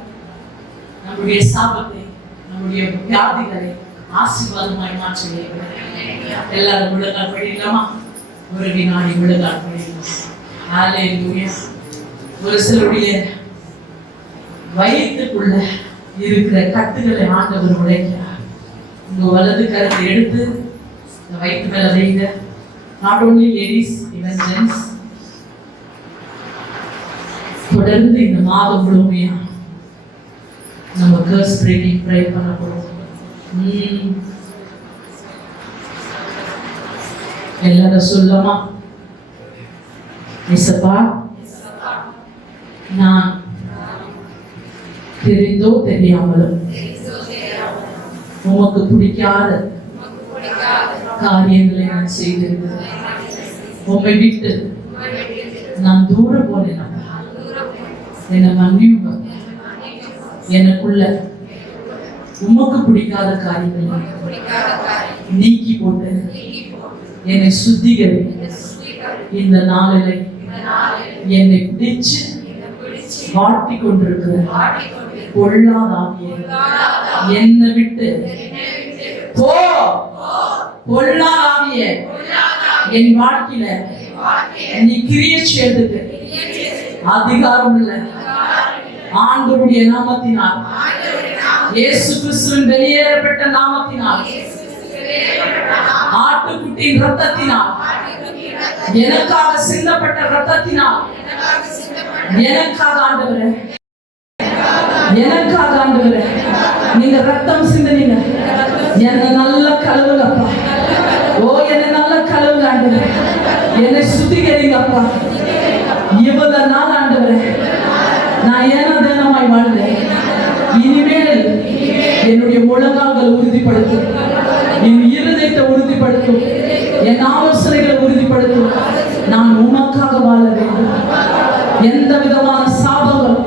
நம்முடைய சாபத்தை, நம்முடைய வியாதிகளை ஆசீர்வாதமாய் மாற்றுகிறார். எல்லாரும் முழங்கால் படிக்கலாமா? ஒரு வினாடி முழங்கால் படிக்கலாம். ஹalleluya. ஒரு சிலருடைய வயிற்றுக்குள்ள இருக்கிற கட்டுகளை ஆண்டவர் உடைக்கிறார். உங்க வலது கரத்தை எடுத்து இந்த வயிற்று மேல வைங்க. not only ladies, even gents. தொடர்ந்து இந்த மாதம் முழுமையா நம்ம curse breaking pray பண்ண போறோம். எல்லாரும் சொல்லமா? இயேசுப்பா, நான் தெரிந்தோ தெரியாமலோ உமக்கு பிடிக்காத காரியங்களை நான் செய்திருக்கிறேன். உம்மை விட்டு நான் தூரம் போனேன். என்னை மன்னியுங்க. எனக்குள்ள உமக்கு பிடிக்காத காரியங்களை நீக்கி போட்டு என்னை சுத்திகரி. இந்த நாளிலே என்னை பிடிச்சு வாட்டி கொண்டிருக்கிற பொல்லாதாகிய என்னை விட்டு போ. பொல்லாதாகிய என் வாழ்க்கையில நீ கிரியை செய்யறதுக்கு அதிகாரம் இல்லை. ஆண்டவருடைய நாமத்தினால், இயேசு கிறிஸ்துவின் வெளியேறப்பட்ட நாமத்தினால், ஆட்டுக்குட்டியின் இரத்தத்தினால், எனக்காக சிந்தப்பட்ட இரத்தத்தினால், எனக்காக ஆண்டவரே எனக்காக ஆண்டவரே நீங்க ரத்தம் சிந்தினீங்க. என்னை நல்ல கழுவுங்கப்பா. ஓ என்னை நல்ல கழுவுங்க ஆண்டவரே. என்னை சுத்திகரிங்கப்பா. இவ்வளவு நாள் ஆண்டவரே நான் ஏனதேனமாய் வாழ்ந்தேன். இனிமேல் என்னுடைய முழங்கால்கள் உறுதிப்படுத்தும், என் இருதயத்தை உறுதிப்படுத்தும், என் ஆலோசனைகளை உறுதிப்படுத்தும். நான் உமக்காக வாழ வேண்டும். எந்த விதமான சாபங்களும்,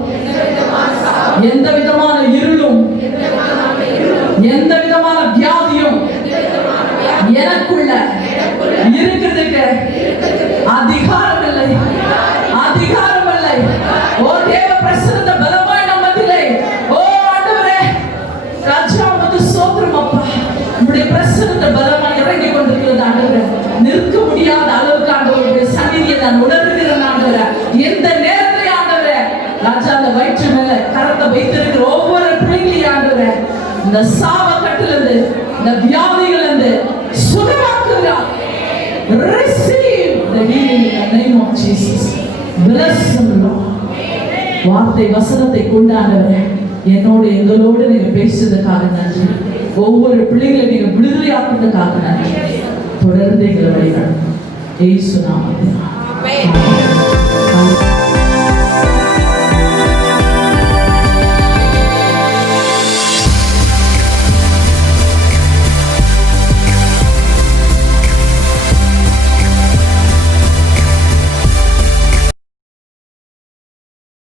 எந்த விதமான இருளும், எந்த விதமான வியாதியும் எனக்குள்ள இருக்கிறதுக்கு அதிகாரம் இல்லை, அதிகாரம் இல்லை. ஓ தேவ பிரசன்னத்தை பலமாய் நம்ம மத்தியிலே. ஓ ஆண்டவரே ராஜா உமக்கு ஸ்தோத்திரம் அப்பா. உம்முடைய பிரசன்னத்தை பலமாய் இறங்கி கொண்டிருக்கிறது ஆண்டவரே. நிற்க முடியாத அளவுக்கு ஆண்டவருடைய சந்நிதியை நான் உணர்கிறேன் ஆண்டவரே. எந்த நேரத்திலே ஆண்டவரே ராஜா அந்த வயிற்று மேல கரத்தை வைத்திருக்கிற ஒவ்வொரு பிள்ளைகளையும் ஆண்டவரே இந்த சாப கட்டிலிருந்து, இந்த வியாதிகளிலிருந்து சுகமாக்குகிறார். Receive the healing in the name of Jesus. Bless the Lord. வார்த்தை வசனத்தை கொண்டாண்டவரே என்னோடு எங்களோடு நீங்க பேசுறதுக்காக நன்றி. ஒவ்வொரு பிள்ளைகளை நீங்க விடுதலையாக்குறதுக்காக நன்றி. தொடர்ந்து எங்களை வழிநடத்தும் இயேசு நாமத்தில். ஆமென்.